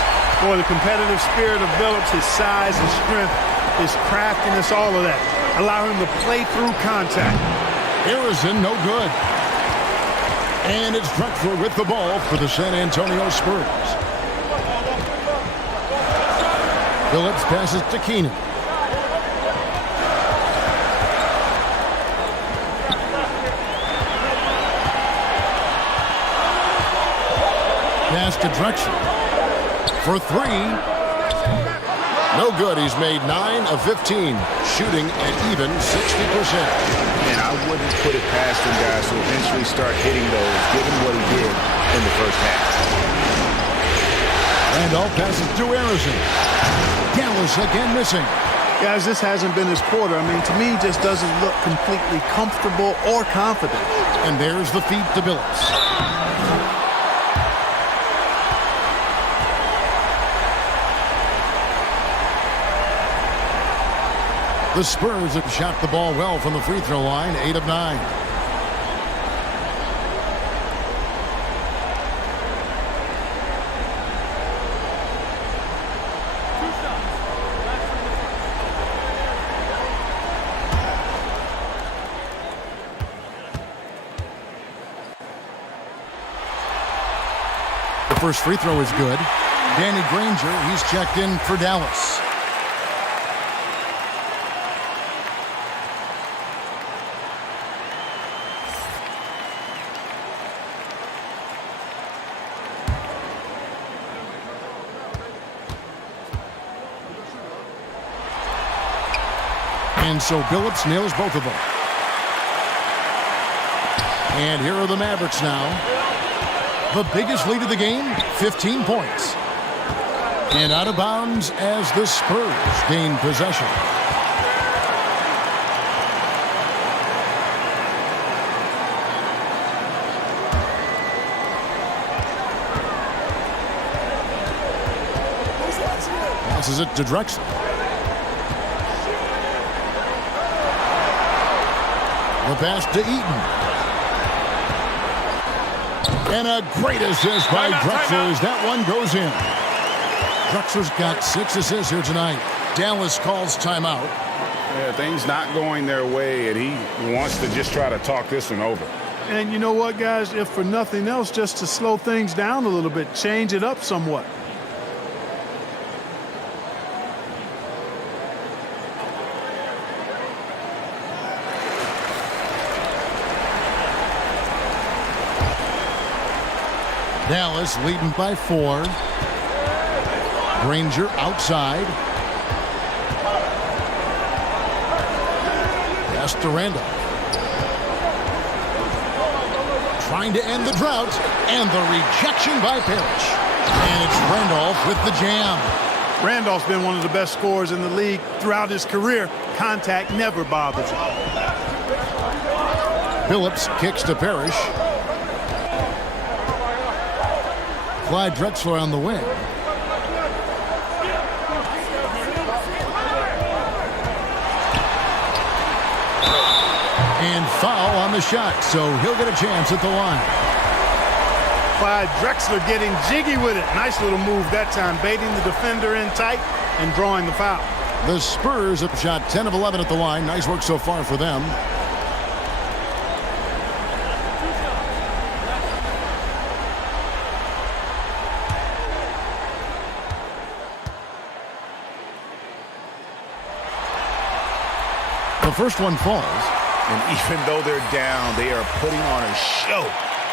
Boy, the competitive spirit of Billups, his size and strength, his craftiness, all of that, allow him to play through contact. Harrison, no good. And it's Drexler with the ball for the San Antonio Spurs. Billups passes to Keenan. Pass to Drexler for three. No good. He's made 9 of 15, shooting an even 60%. And I wouldn't put it past him, guys, to eventually start hitting those, given what he did in the first half. Randolph passes to Harrison. Dallas again missing. Guys, this hasn't been his quarter. I mean, to me, just doesn't look completely comfortable or confident. And there's the feed to Billups. The Spurs have shot the ball well from the free throw line, 8 of 9. The first free throw is good. Danny Granger, he's checked in for Dallas. And so Billups nails both of them. And here are the Mavericks now. The biggest lead of the game, 15 points. And out of bounds as the Spurs gain possession. Passes it to Drexler. The pass to Eaton. And a great assist by Drexler as that one goes in. Drexler's got 6 assists here tonight. Dallas calls timeout. Yeah, things not going their way, and he wants to just try to talk this one over. And you know what, guys? If for nothing else, just to slow things down a little bit, change it up somewhat. Dallas leading by 4. Granger outside. Pass to Randolph. Trying to end the drought. And the rejection by Parrish. And it's Randolph with the jam. Randolph's been one of the best scorers in the league throughout his career. Contact never bothers him. Billups kicks to Parrish. Clyde Drexler on the wing. And foul on the shot, so he'll get a chance at the line. Clyde Drexler getting jiggy with it. Nice little move that time, baiting the defender in tight and drawing the foul. The Spurs have shot 10 of 11 at the line. Nice work so far for them. The first one falls. And even though they're down, they are putting on a show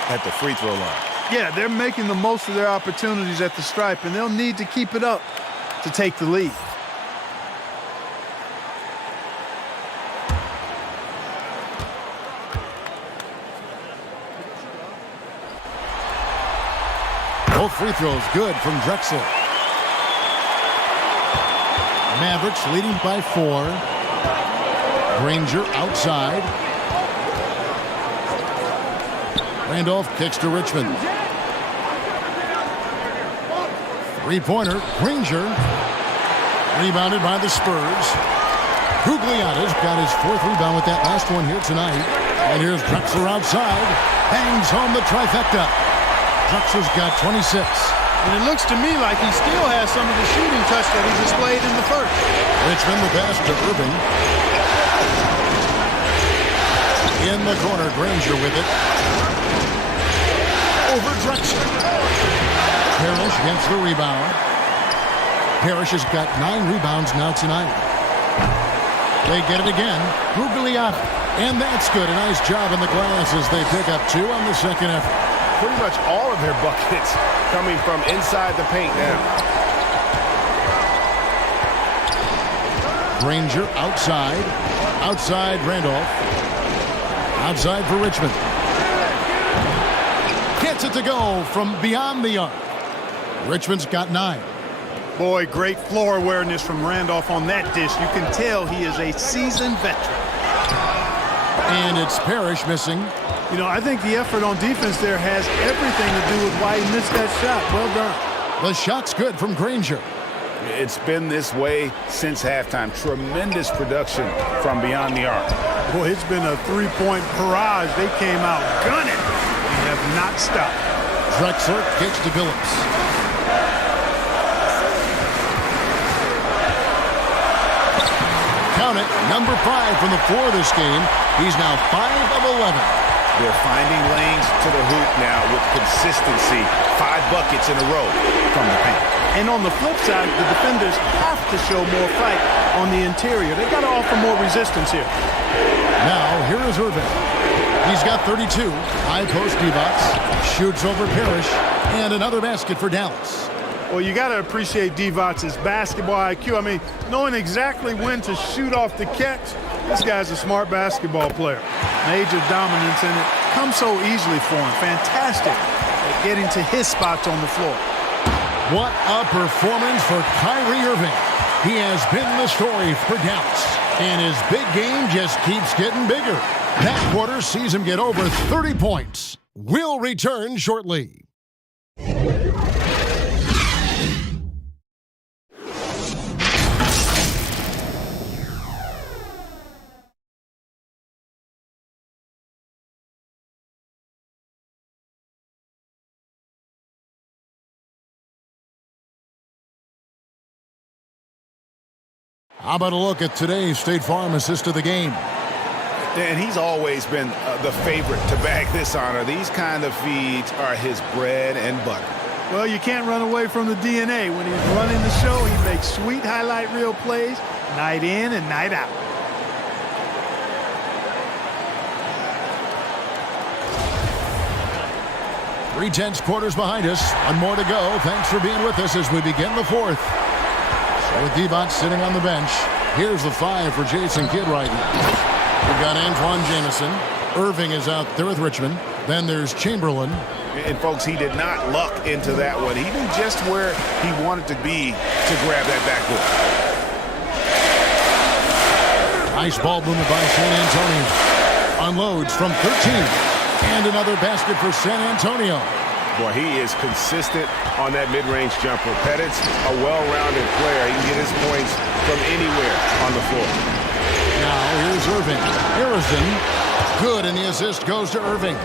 at the free throw line. Yeah, they're making the most of their opportunities at the stripe, and they'll need to keep it up to take the lead. Both free throws good from Drexler. Mavericks leading by 4. Granger outside. Randolph kicks to Richmond. Three-pointer, Granger. Rebounded by the Spurs. Gugliotta's got his 4th rebound with that last one here tonight. And here's Drexler outside. Bangs home the trifecta. Drexler's got 26. And it looks to me like he still has some of the shooting touch that he displayed in the first. Richmond the pass to Irving. In the corner, Granger with it. Over Drexler. Parrish gets the rebound. Parrish has got 9 rebounds now tonight. They get it again. Gugliotta. And that's good. A nice job in the glass as they pick up 2 on the second effort. Pretty much all of their buckets coming from inside the paint now. Granger outside. Outside Randolph. Outside for Richmond. Gets it to go from beyond the arc. Richmond's got 9. Boy, great floor awareness from Randolph on that dish. You can tell he is a seasoned veteran. And it's Parrish missing. You know, I think the effort on defense there has everything to do with why he missed that shot. Well done. The shot's good from Granger. It's been this way since halftime. Tremendous production from beyond the arc. Boy, it's been a three-point barrage. They came out gunning and have not stopped. Drexler kicks to Billups. Count it, number 5 from the floor this game. He's now 5 of 11. They're finding lanes to the hoop now with consistency. 5 buckets in a row from the paint. And on the flip side, the defenders have to show more fight on the interior. They got to offer more resistance here. Now, here is Irving. He's got 32. High post Divac. Shoots over Parrish. And another basket for Dallas. Well, you got to appreciate Divac's basketball IQ. I mean, knowing exactly when to shoot off the catch. This guy's a smart basketball player. Major dominance, and it comes so easily for him. Fantastic at getting to his spots on the floor. What a performance for Kyrie Irving. He has been the story for Dallas. And his big game just keeps getting bigger. That quarter sees him get over 30 points. We'll return shortly. How about a look at today's State Farm assist of the game? And he's always been the favorite to bag this honor. These kind of feeds are his bread and butter. Well, you can't run away from the DNA. When he's running the show, he makes sweet highlight reel plays night in and night out. Three-tenths quarters behind us. One more to go. Thanks for being with us as we begin the 4th. So with Divac sitting on the bench, here's the 5 for Jason Kidd right now. We've got Antoine Jamison. Irving is out there with Richmond. Then there's Chamberlain. And, folks, he did not luck into that one. He knew just where he wanted to be to grab that backboard. Nice ball movement by San Antonio. Unloads from 13. And another basket for San Antonio. Boy, he is consistent on that mid-range jumper. Pettit's a well-rounded player. He can get his points from anywhere on the floor. Now here's Irving. Harrison. Good, and the assist goes to Irving.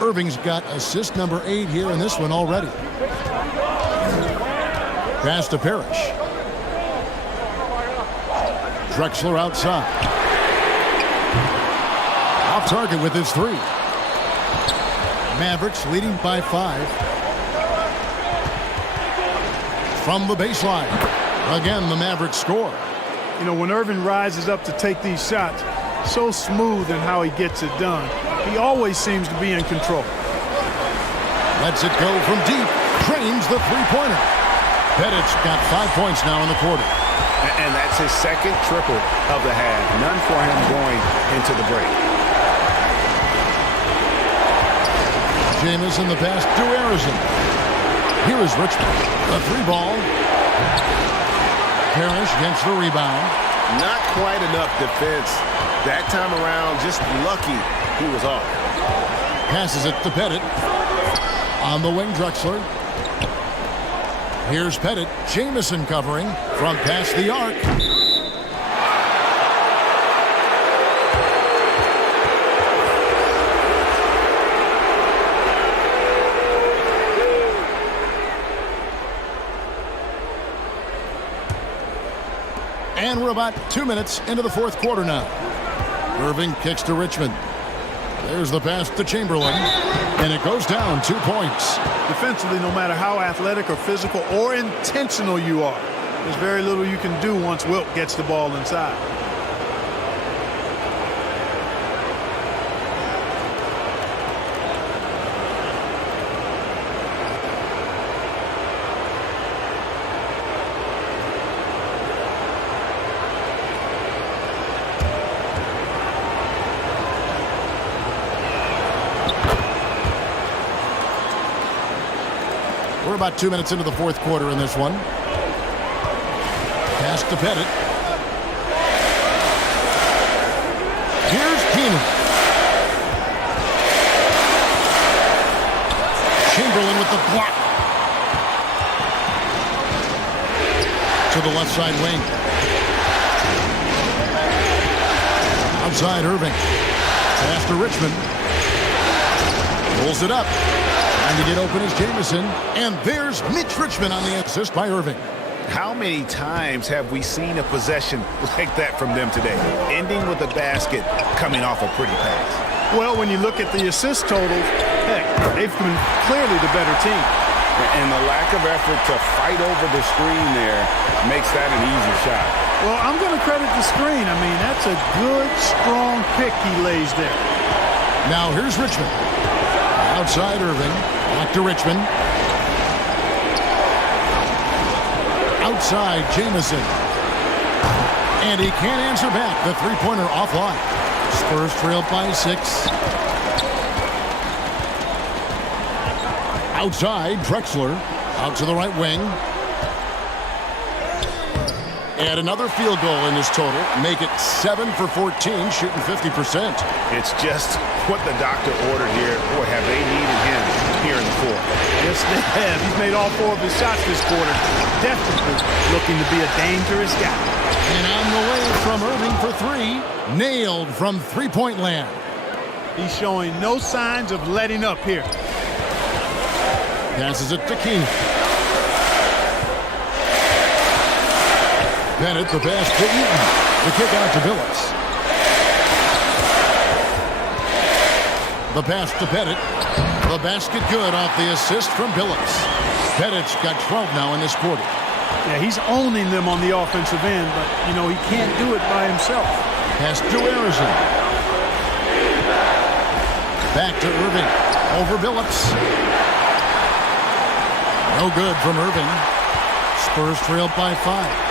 Irving's got assist number 8 here in this one already. Pass to Parrish. Drexler outside. Off target with his 3. Mavericks leading by 5. From the baseline. Again, the Mavericks score. You know, when Irving rises up to take these shots, so smooth in how he gets it done. He always seems to be in control. Lets it go from deep. Trains the three-pointer. Pettit's got 5 points now in the quarter. And that's his second triple of the half. None for him going into the break. Jamison the pass to Harrison. Here is Richmond. The 3-ball. Parrish gets the rebound. Not quite enough defense. That time around, just lucky he was off. Passes it to Pettit. On the wing, Drexler. Here's Pettit. Jamison covering from past the arc. And we're about 2 minutes into the 4th quarter now. Irving kicks to Richmond. There's the pass to Chamberlain. And it goes down 2 points. Defensively, no matter how athletic or physical or intentional you are, there's very little you can do once Wilt gets the ball inside. We're about 2 minutes into the fourth quarter in this one. Pass to Pettit. Here's Keenan. Chamberlain with the block. To the left side wing. Outside Irving. Pass to Richmond. Pulls it up. Trying to get open is Jamison. And there's Mitch Richmond on the assist by Irving. How many times have we seen a possession like that from them today? Ending with a basket, coming off a pretty pass. Well, when you look at the assist totals, heck, they've been clearly the better team. And the lack of effort to fight over the screen there makes that an easy shot. Well, I'm going to credit the screen. I mean, that's a good, strong pick he lays there. Now here's Richmond. Outside Irving. Back to Richmond. Outside Jamison. And he can't answer back. The three-pointer offline. Spurs trailed by 6. Outside Drexler. Out to the right wing. And another field goal in this total. Make it 7 for 14, shooting 50%. It's just what the doctor ordered here. Boy, have they needed him here in the fourth. Yes, they have. He's made all 4 of his shots this quarter. Definitely looking to be a dangerous guy. And on the way from Irving for 3. Nailed from three-point land. He's showing no signs of letting up here. Passes it to Keenan. Bennett, the pass to Eaton. The kick out to Billups. The pass to Pettit. The basket good off the assist from Billups. Pettit's got 12 now in this quarter. Yeah, he's owning them on the offensive end, but, you know, he can't do it by himself. Pass to Harrison. Back to Irving. Over Billups. No good from Irving. Spurs trailed by 5.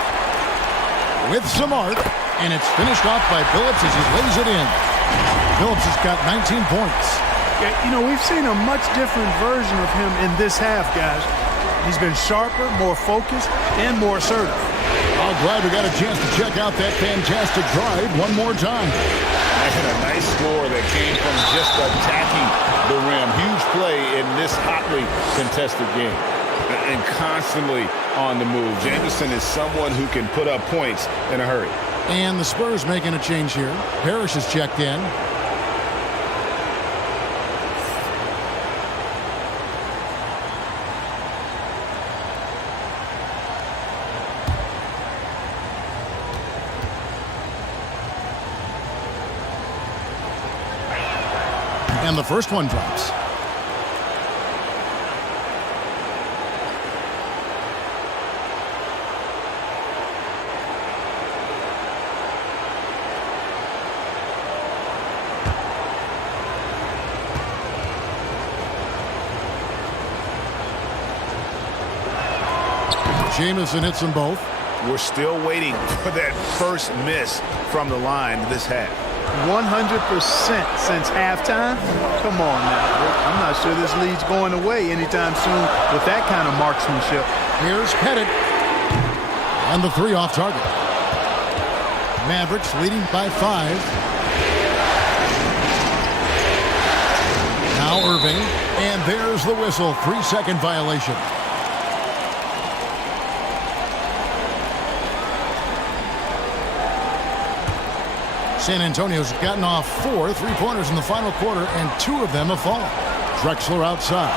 With some arc, and it's finished off by Billups as he lays it in. Billups has got 19 points. Yeah, you know, we've seen a much different version of him in this half, guys. He's been sharper, more focused, and more assertive. I'm glad we got a chance to check out that fantastic drive one more time. And a nice score that came from just attacking the rim. Huge play in this hotly contested game. And constantly on the move. Jamison is someone who can put up points in a hurry. And the Spurs making a change here. Parrish has checked in. And the first one drops. Jamison hits them both. We're still waiting for that first miss from the line this half. 100% since halftime? Come on now. I'm not sure this lead's going away anytime soon with that kind of marksmanship. Here's Pettit. And the 3 off target. Mavericks leading by 5. Now Irving. And there's the whistle. 3-second violation. San Antonio's gotten off 4 3-pointers in the final quarter, and 2 of them have fallen. Drexler outside.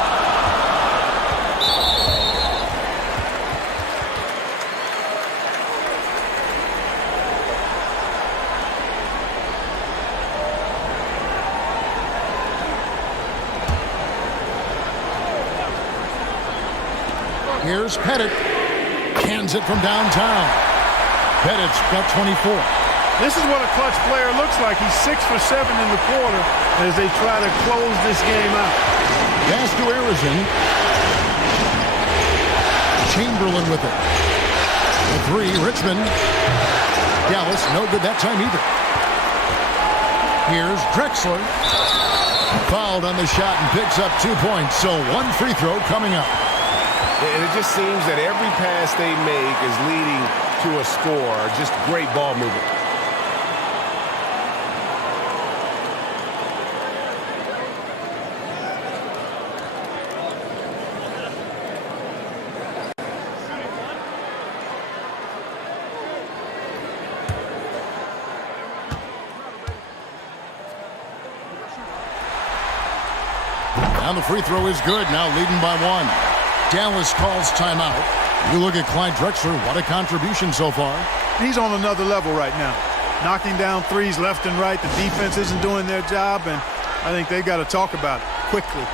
Here's Pettit. Hands it from downtown. Pettit's got 24. This is what a clutch player looks like. He's 6 for 7 in the quarter as they try to close this game out. Pass to Harrison. Chamberlain with it. The 3, Richmond. Dallas, no good that time either. Here's Drexler. Fouled on the shot and picks up 2 points, so 1 free throw coming up. And it just seems that every pass they make is leading to a score. Just great ball movement. And the free throw is good, now leading by 1. Dallas calls timeout. You look at Clyde Drexler, what a contribution so far. He's on another level right now. Knocking down threes left and right. The defense isn't doing their job, and I think they've got to talk about it quickly.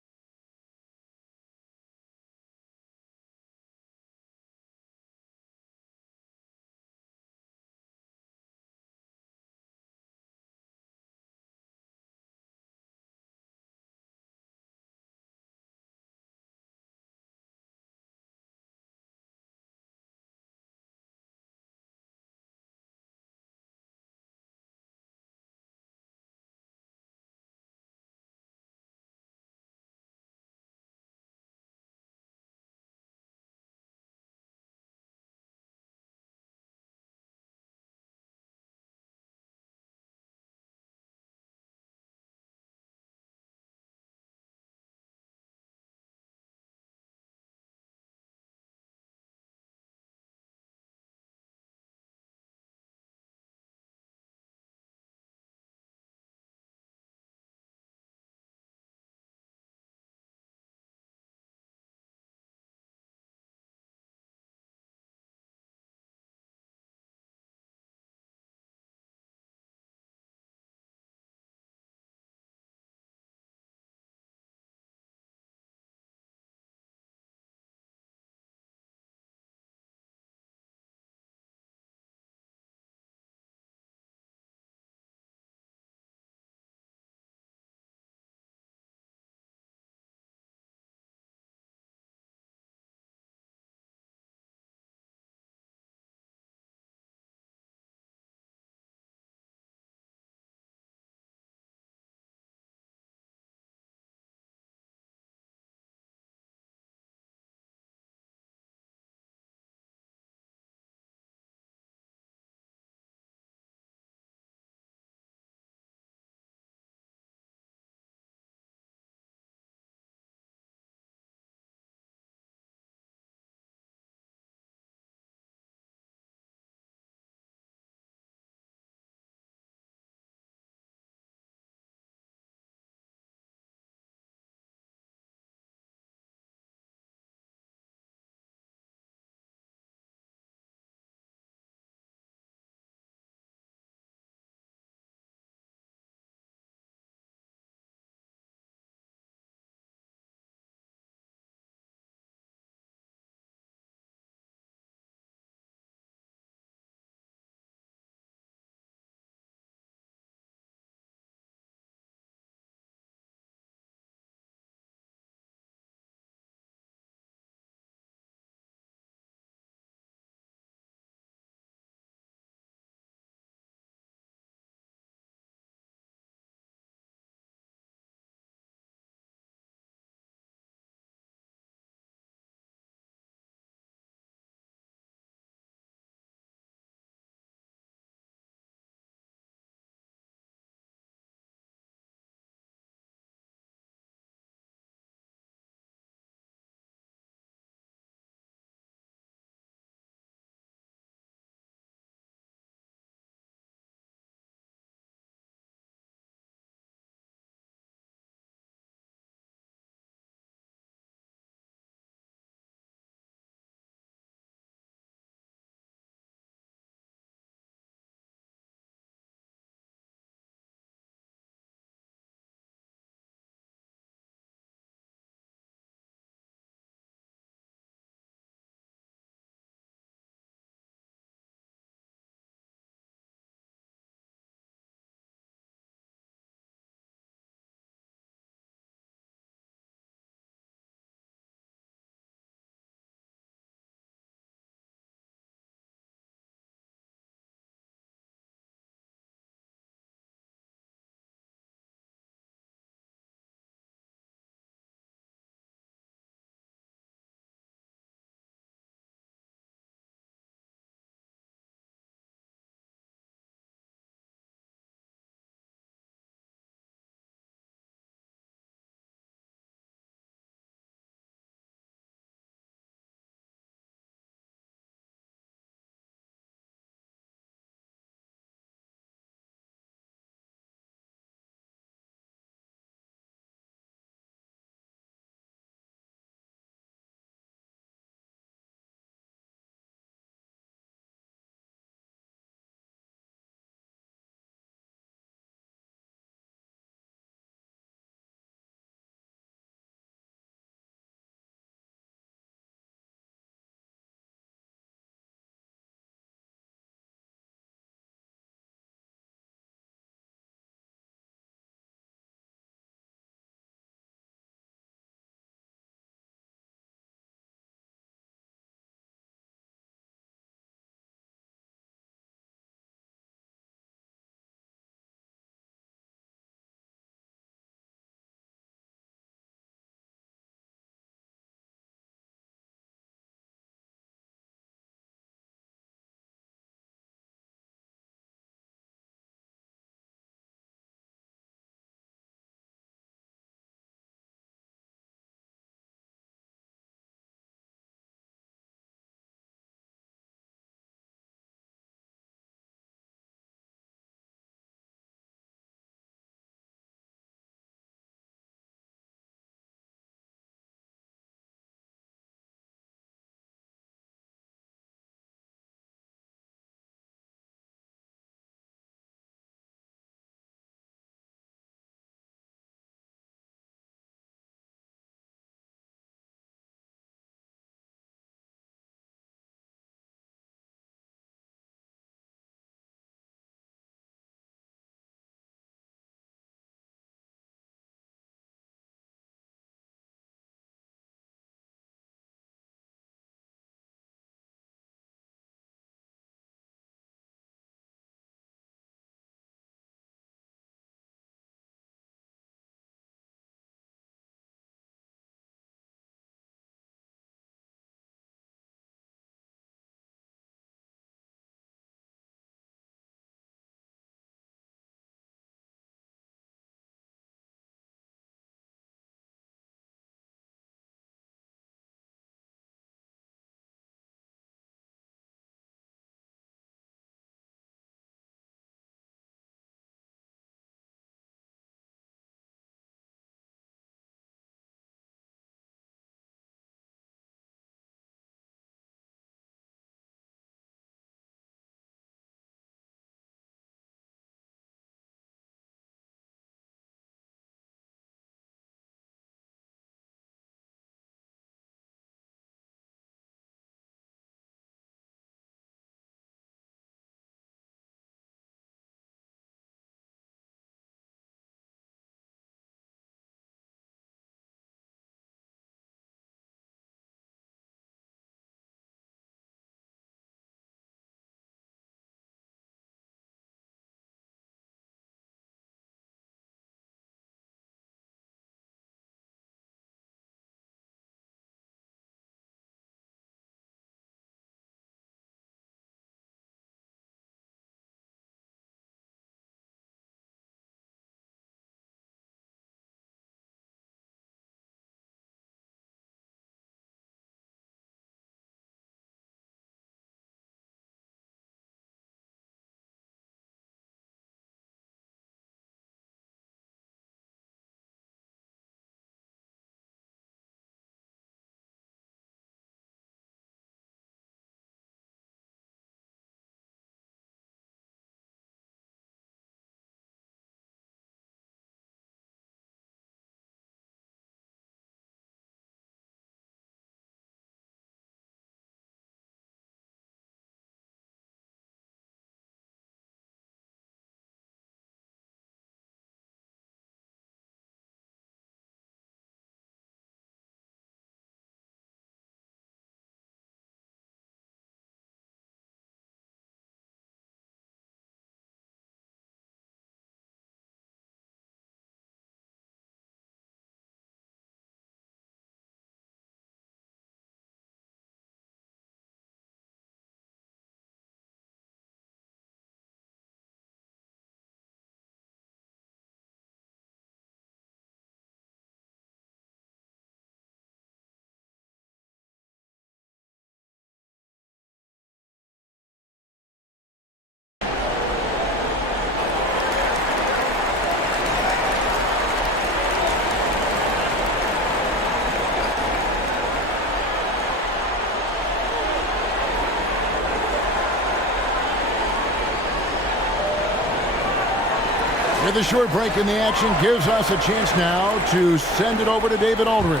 With a short break in the action gives us a chance now to send it over to David Aldridge.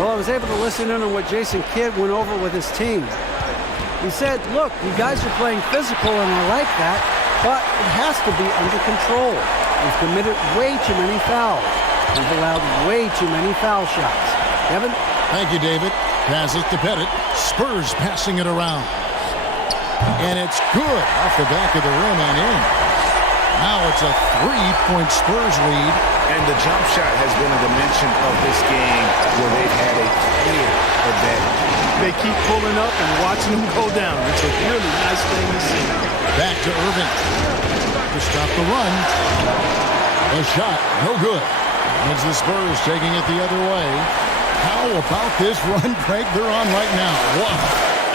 Well, I was able to listen in on what Jason Kidd went over with his team. He said, look, you guys are playing physical, and I like that, but it has to be under control. We've committed way too many fouls. We've allowed way too many foul shots. Kevin? Thank you, David. Passes to Pettit. Spurs passing it around. And it's good off the back of the rim and in. Now it's a 3-point Spurs lead. And the jump shot has been a dimension of this game where they've had a clear advantage. They keep pulling up and watching them go down. It's a really nice thing to see. Back to Irving. To stop the run. The shot, no good. It's the Spurs taking it the other way. How about this run break they're on right now? Wow.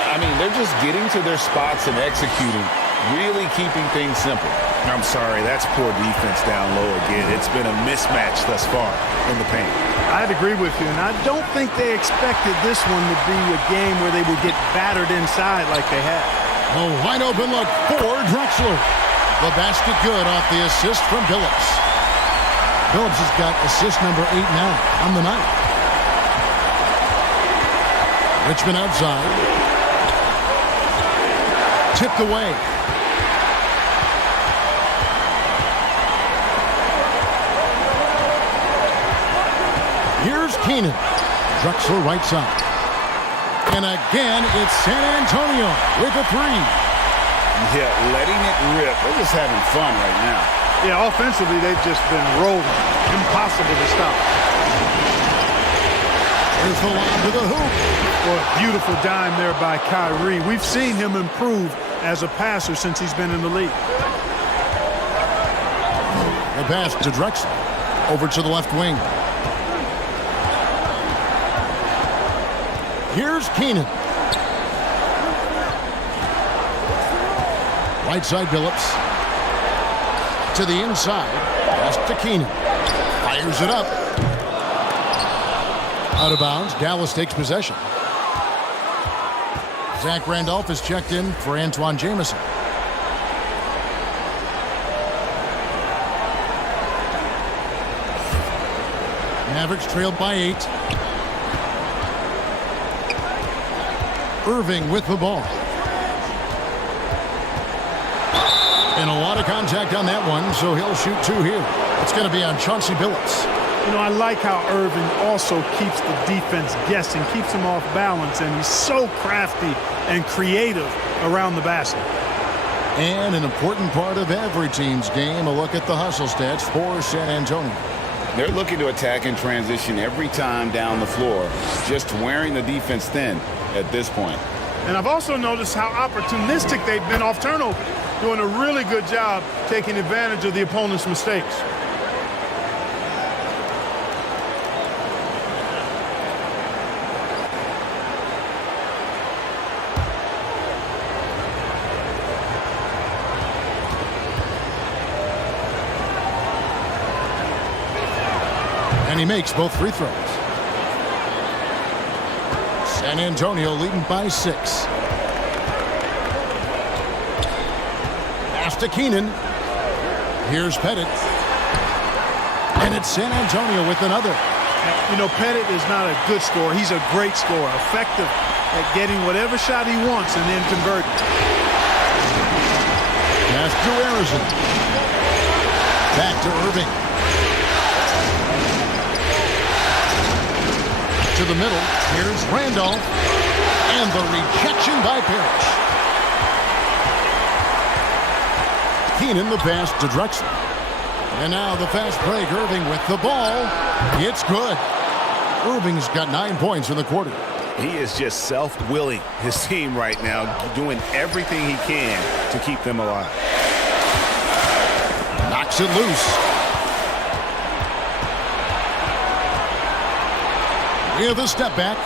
I mean, they're just getting to their spots and executing, really keeping things simple. I'm sorry, that's poor defense down low again. It's been a mismatch thus far in the paint. I'd agree with you, and I don't think they expected this one to be a game where they would get battered inside like they had. A wide open look for Drexler. The basket good off the assist from Billups. Billups has got assist number 8 now on the night. Richmond outside. Tipped away. Here's Keenan. Drexler right side. And again, it's San Antonio with a 3. Yeah, letting it rip. They're just having fun right now. Yeah, offensively, they've just been rolling. Impossible to stop. Here's the line to the hoop. Well, beautiful dime there by Kyrie. We've seen him improve as a passer since he's been in the league. The pass to Drexler. Over to the left wing. Here's Keenan. Right side Billups. To the inside. Pass to Keenan. Fires it up. Out of bounds. Dallas takes possession. Zach Randolph is checked in for Antoine Jamison. Mavericks trailed by 8. Irving with the ball. And a lot of contact on that one, so he'll shoot 2 here. It's going to be on Chauncey Billups. You know, I like how Irving also keeps the defense guessing, keeps them off balance, and he's so crafty and creative around the basket. And an important part of every team's game, a look at the hustle stats for San Antonio. They're looking to attack in transition every time down the floor, just wearing the defense thin at this point. And I've also noticed how opportunistic they've been off turnover, doing a really good job taking advantage of the opponent's mistakes. And he makes both free throws. San Antonio leading by 6. Pass to Keenan. Here's Pettit. And it's San Antonio with another. You know, Pettit is not a good scorer. He's a great scorer, effective at getting whatever shot he wants and then converting. Pass to Harrison. Back to Irving. To the middle. Here's Randolph. And the rejection by Parrish. Keenan the pass to Drexler. And now the fast break. Irving with the ball. It's good. Irving's got 9 points in the quarter. He is just self-willing his team right now, doing everything he can to keep them alive. Knocks it loose. With a step back,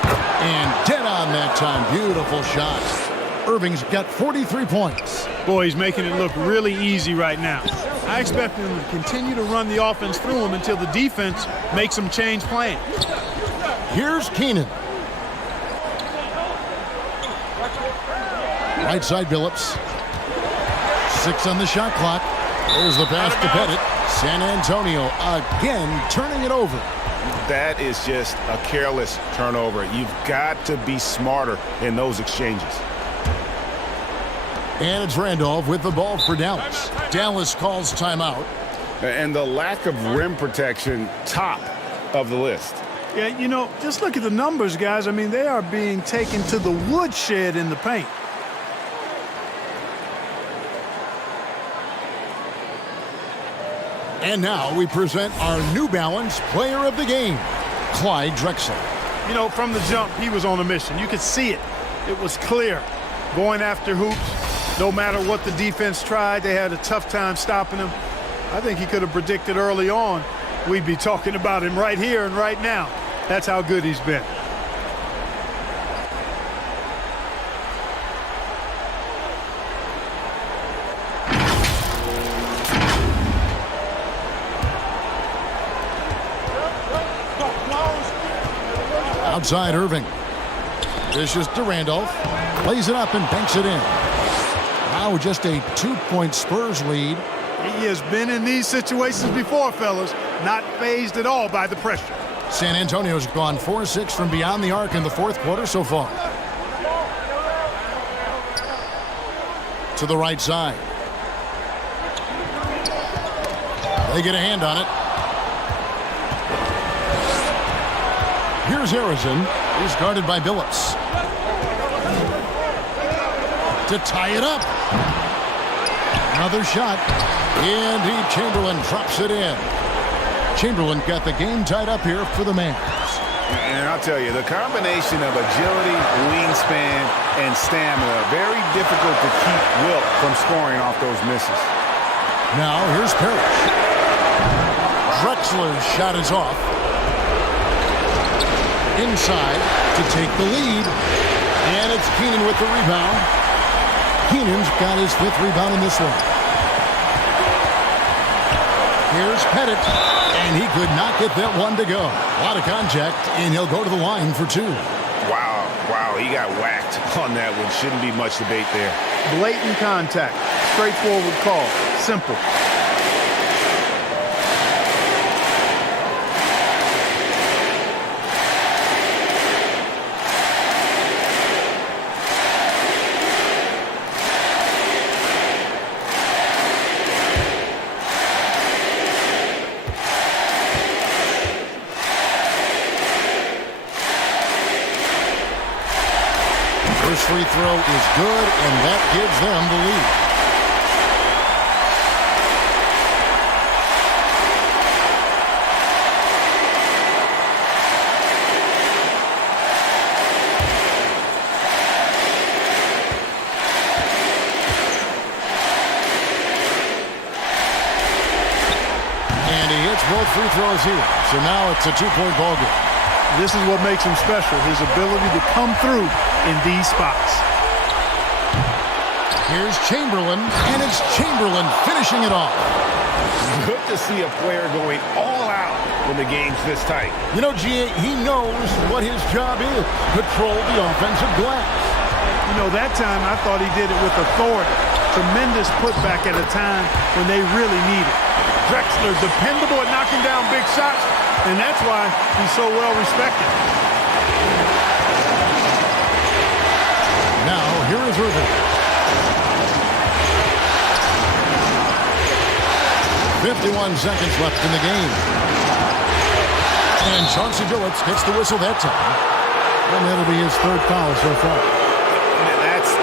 and dead on that time. Beautiful shot. Irving's got 43 points. Boy, he's making it look really easy right now. I expect him to continue to run the offense through him until the defense makes him change plans. Here's Keenan. Right side Billups. 6 on the shot clock. There's the pass to Pettit. San Antonio again turning it over. That is just a careless turnover. You've got to be smarter in those exchanges. And it's Randolph with the ball for Dallas. Dallas calls timeout. And the lack of rim protection, top of the list. Yeah, you know, just look at the numbers, guys. I mean, they are being taken to the woodshed in the paint. And now we present our New Balance Player of the Game, Clyde Drexler. You know, from the jump, he was on a mission. You could see it. It was clear. Going after hoops, no matter what the defense tried, they had a tough time stopping him. I think he could have predicted early on we'd be talking about him right here and right now. That's how good he's been. Outside Irving. Dishes to Randolph. Plays it up and banks it in. Now just a 2-point Spurs lead. He has been in these situations before, fellas. Not fazed at all by the pressure. San Antonio's gone 4-6 from beyond the arc in the fourth quarter so far. To the right side. They get a hand on it. Here's Harrison. He's guarded by Billups. To tie it up. Another shot. Indeed, Chamberlain drops it in. Chamberlain got the game tied up here for the Mavs. And I'll tell you, the combination of agility, wingspan, and stamina, very difficult to keep Wilt from scoring off those misses. Now, here's Parrish. Drexler's shot is off. Inside to take the lead. And it's Keenan with the rebound. Keenan's got his 5th rebound in this one. Here's Pettit, and he could not get that one to go. A lot of contact, and he'll go to the line for 2. Wow, he got whacked on that one. Shouldn't be much debate there. Blatant contact. Straightforward call. Simple. First free throw is good, and that gives them the lead. And he hits both free throws here. So now it's a 2-point ball game. This is what makes him special, his ability to come through in these spots. Here's Chamberlain, and it's Chamberlain finishing it off. Good to see a player going all out when the game's this tight. You know, G.A., he knows what his job is. Control the offensive glass. You know, that time I thought he did it with authority. Tremendous putback at a time when they really need it. Drexler dependable at knocking down big shots, and that's why he's so well respected. Now, here is Irving. 51 seconds left in the game. And Chauncey Billups gets the whistle that time. And that'll be his 3rd foul so far.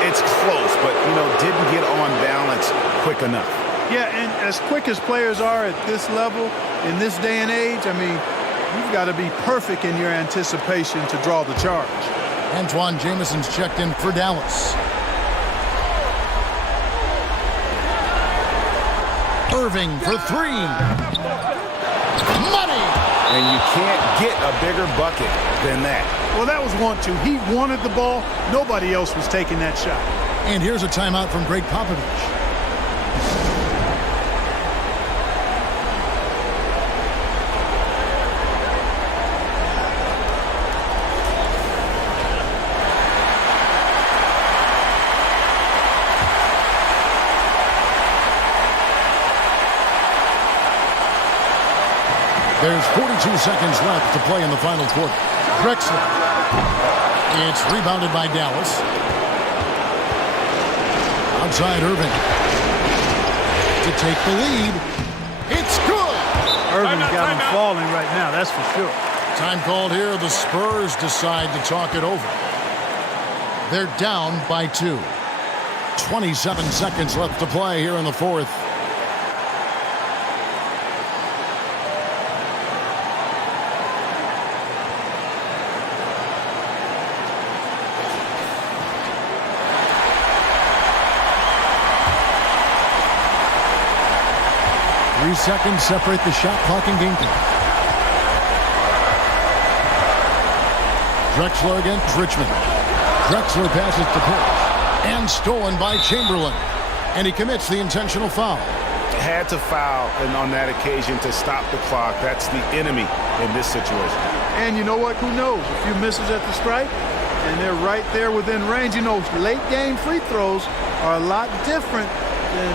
It's close, but, you know, didn't get on balance quick enough. Yeah, and as quick as players are at this level, in this day and age, I mean, you've got to be perfect in your anticipation to draw the charge. Antoine Jameson's checked in for Dallas. Irving for 3. Money! And you can't get a bigger bucket than that. Well, that was 1-2. He wanted the ball. Nobody else was taking that shot. And here's a timeout from Greg Popovich. There's 42 seconds left to play in the final quarter. Drexler. It's rebounded by Dallas. Outside Irving. To take the lead. It's good! Irving's got him falling right now, that's for sure. Time called here. The Spurs decide to talk it over. They're down by 2. 27 seconds left to play here in the fourth. Three seconds separate the shot clock and game clock. Drexler against Richmond. Drexler passes to Pierce. And stolen by Chamberlain. And he commits the intentional foul. Had to foul, and on that occasion to stop the clock. That's the enemy in this situation. And you know what? Who knows? A few misses at the stripe, and they're right there within range. You know, late game free throws are a lot different than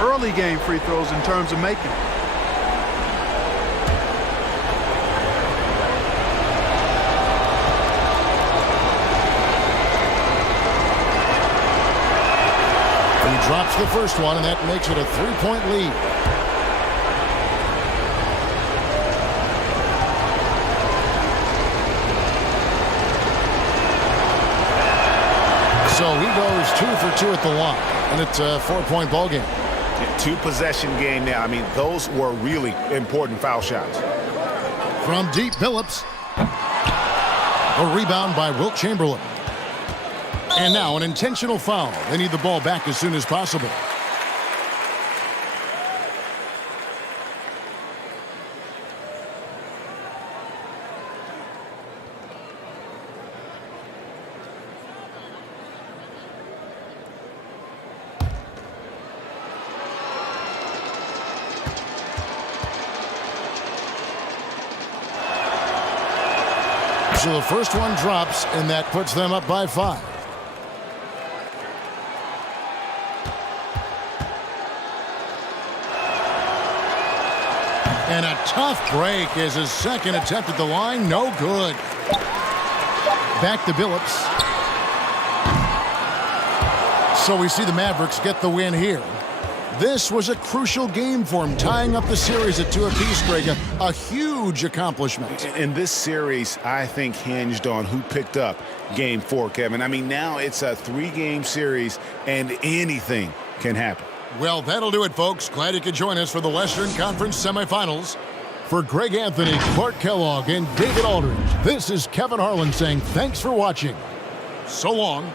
early game free throws in terms of making. He drops the first one, and that makes it a 3-point lead. So he goes 2 for 2 at the line, and it's a 4-point ball game. Two-possession game now. I mean, those were really important foul shots. From deep, Billups. A rebound by Wilt Chamberlain. And now an intentional foul. They need the ball back as soon as possible. So the first one drops, and that puts them up by 5. And a tough break as his second attempt at the line. No good. Back to Billups. So we see the Mavericks get the win here. This was a crucial game for him, tying up the series at 2 apiece, Greg. A huge accomplishment. In this series, I think hinged on who picked up Game 4, Kevin. I mean, now it's a 3-game series, and anything can happen. Well, that'll do it, folks. Glad you could join us for the Western Conference Semifinals. For Greg Anthony, Clark Kellogg, and David Aldridge, this is Kevin Harlan saying thanks for watching. So long.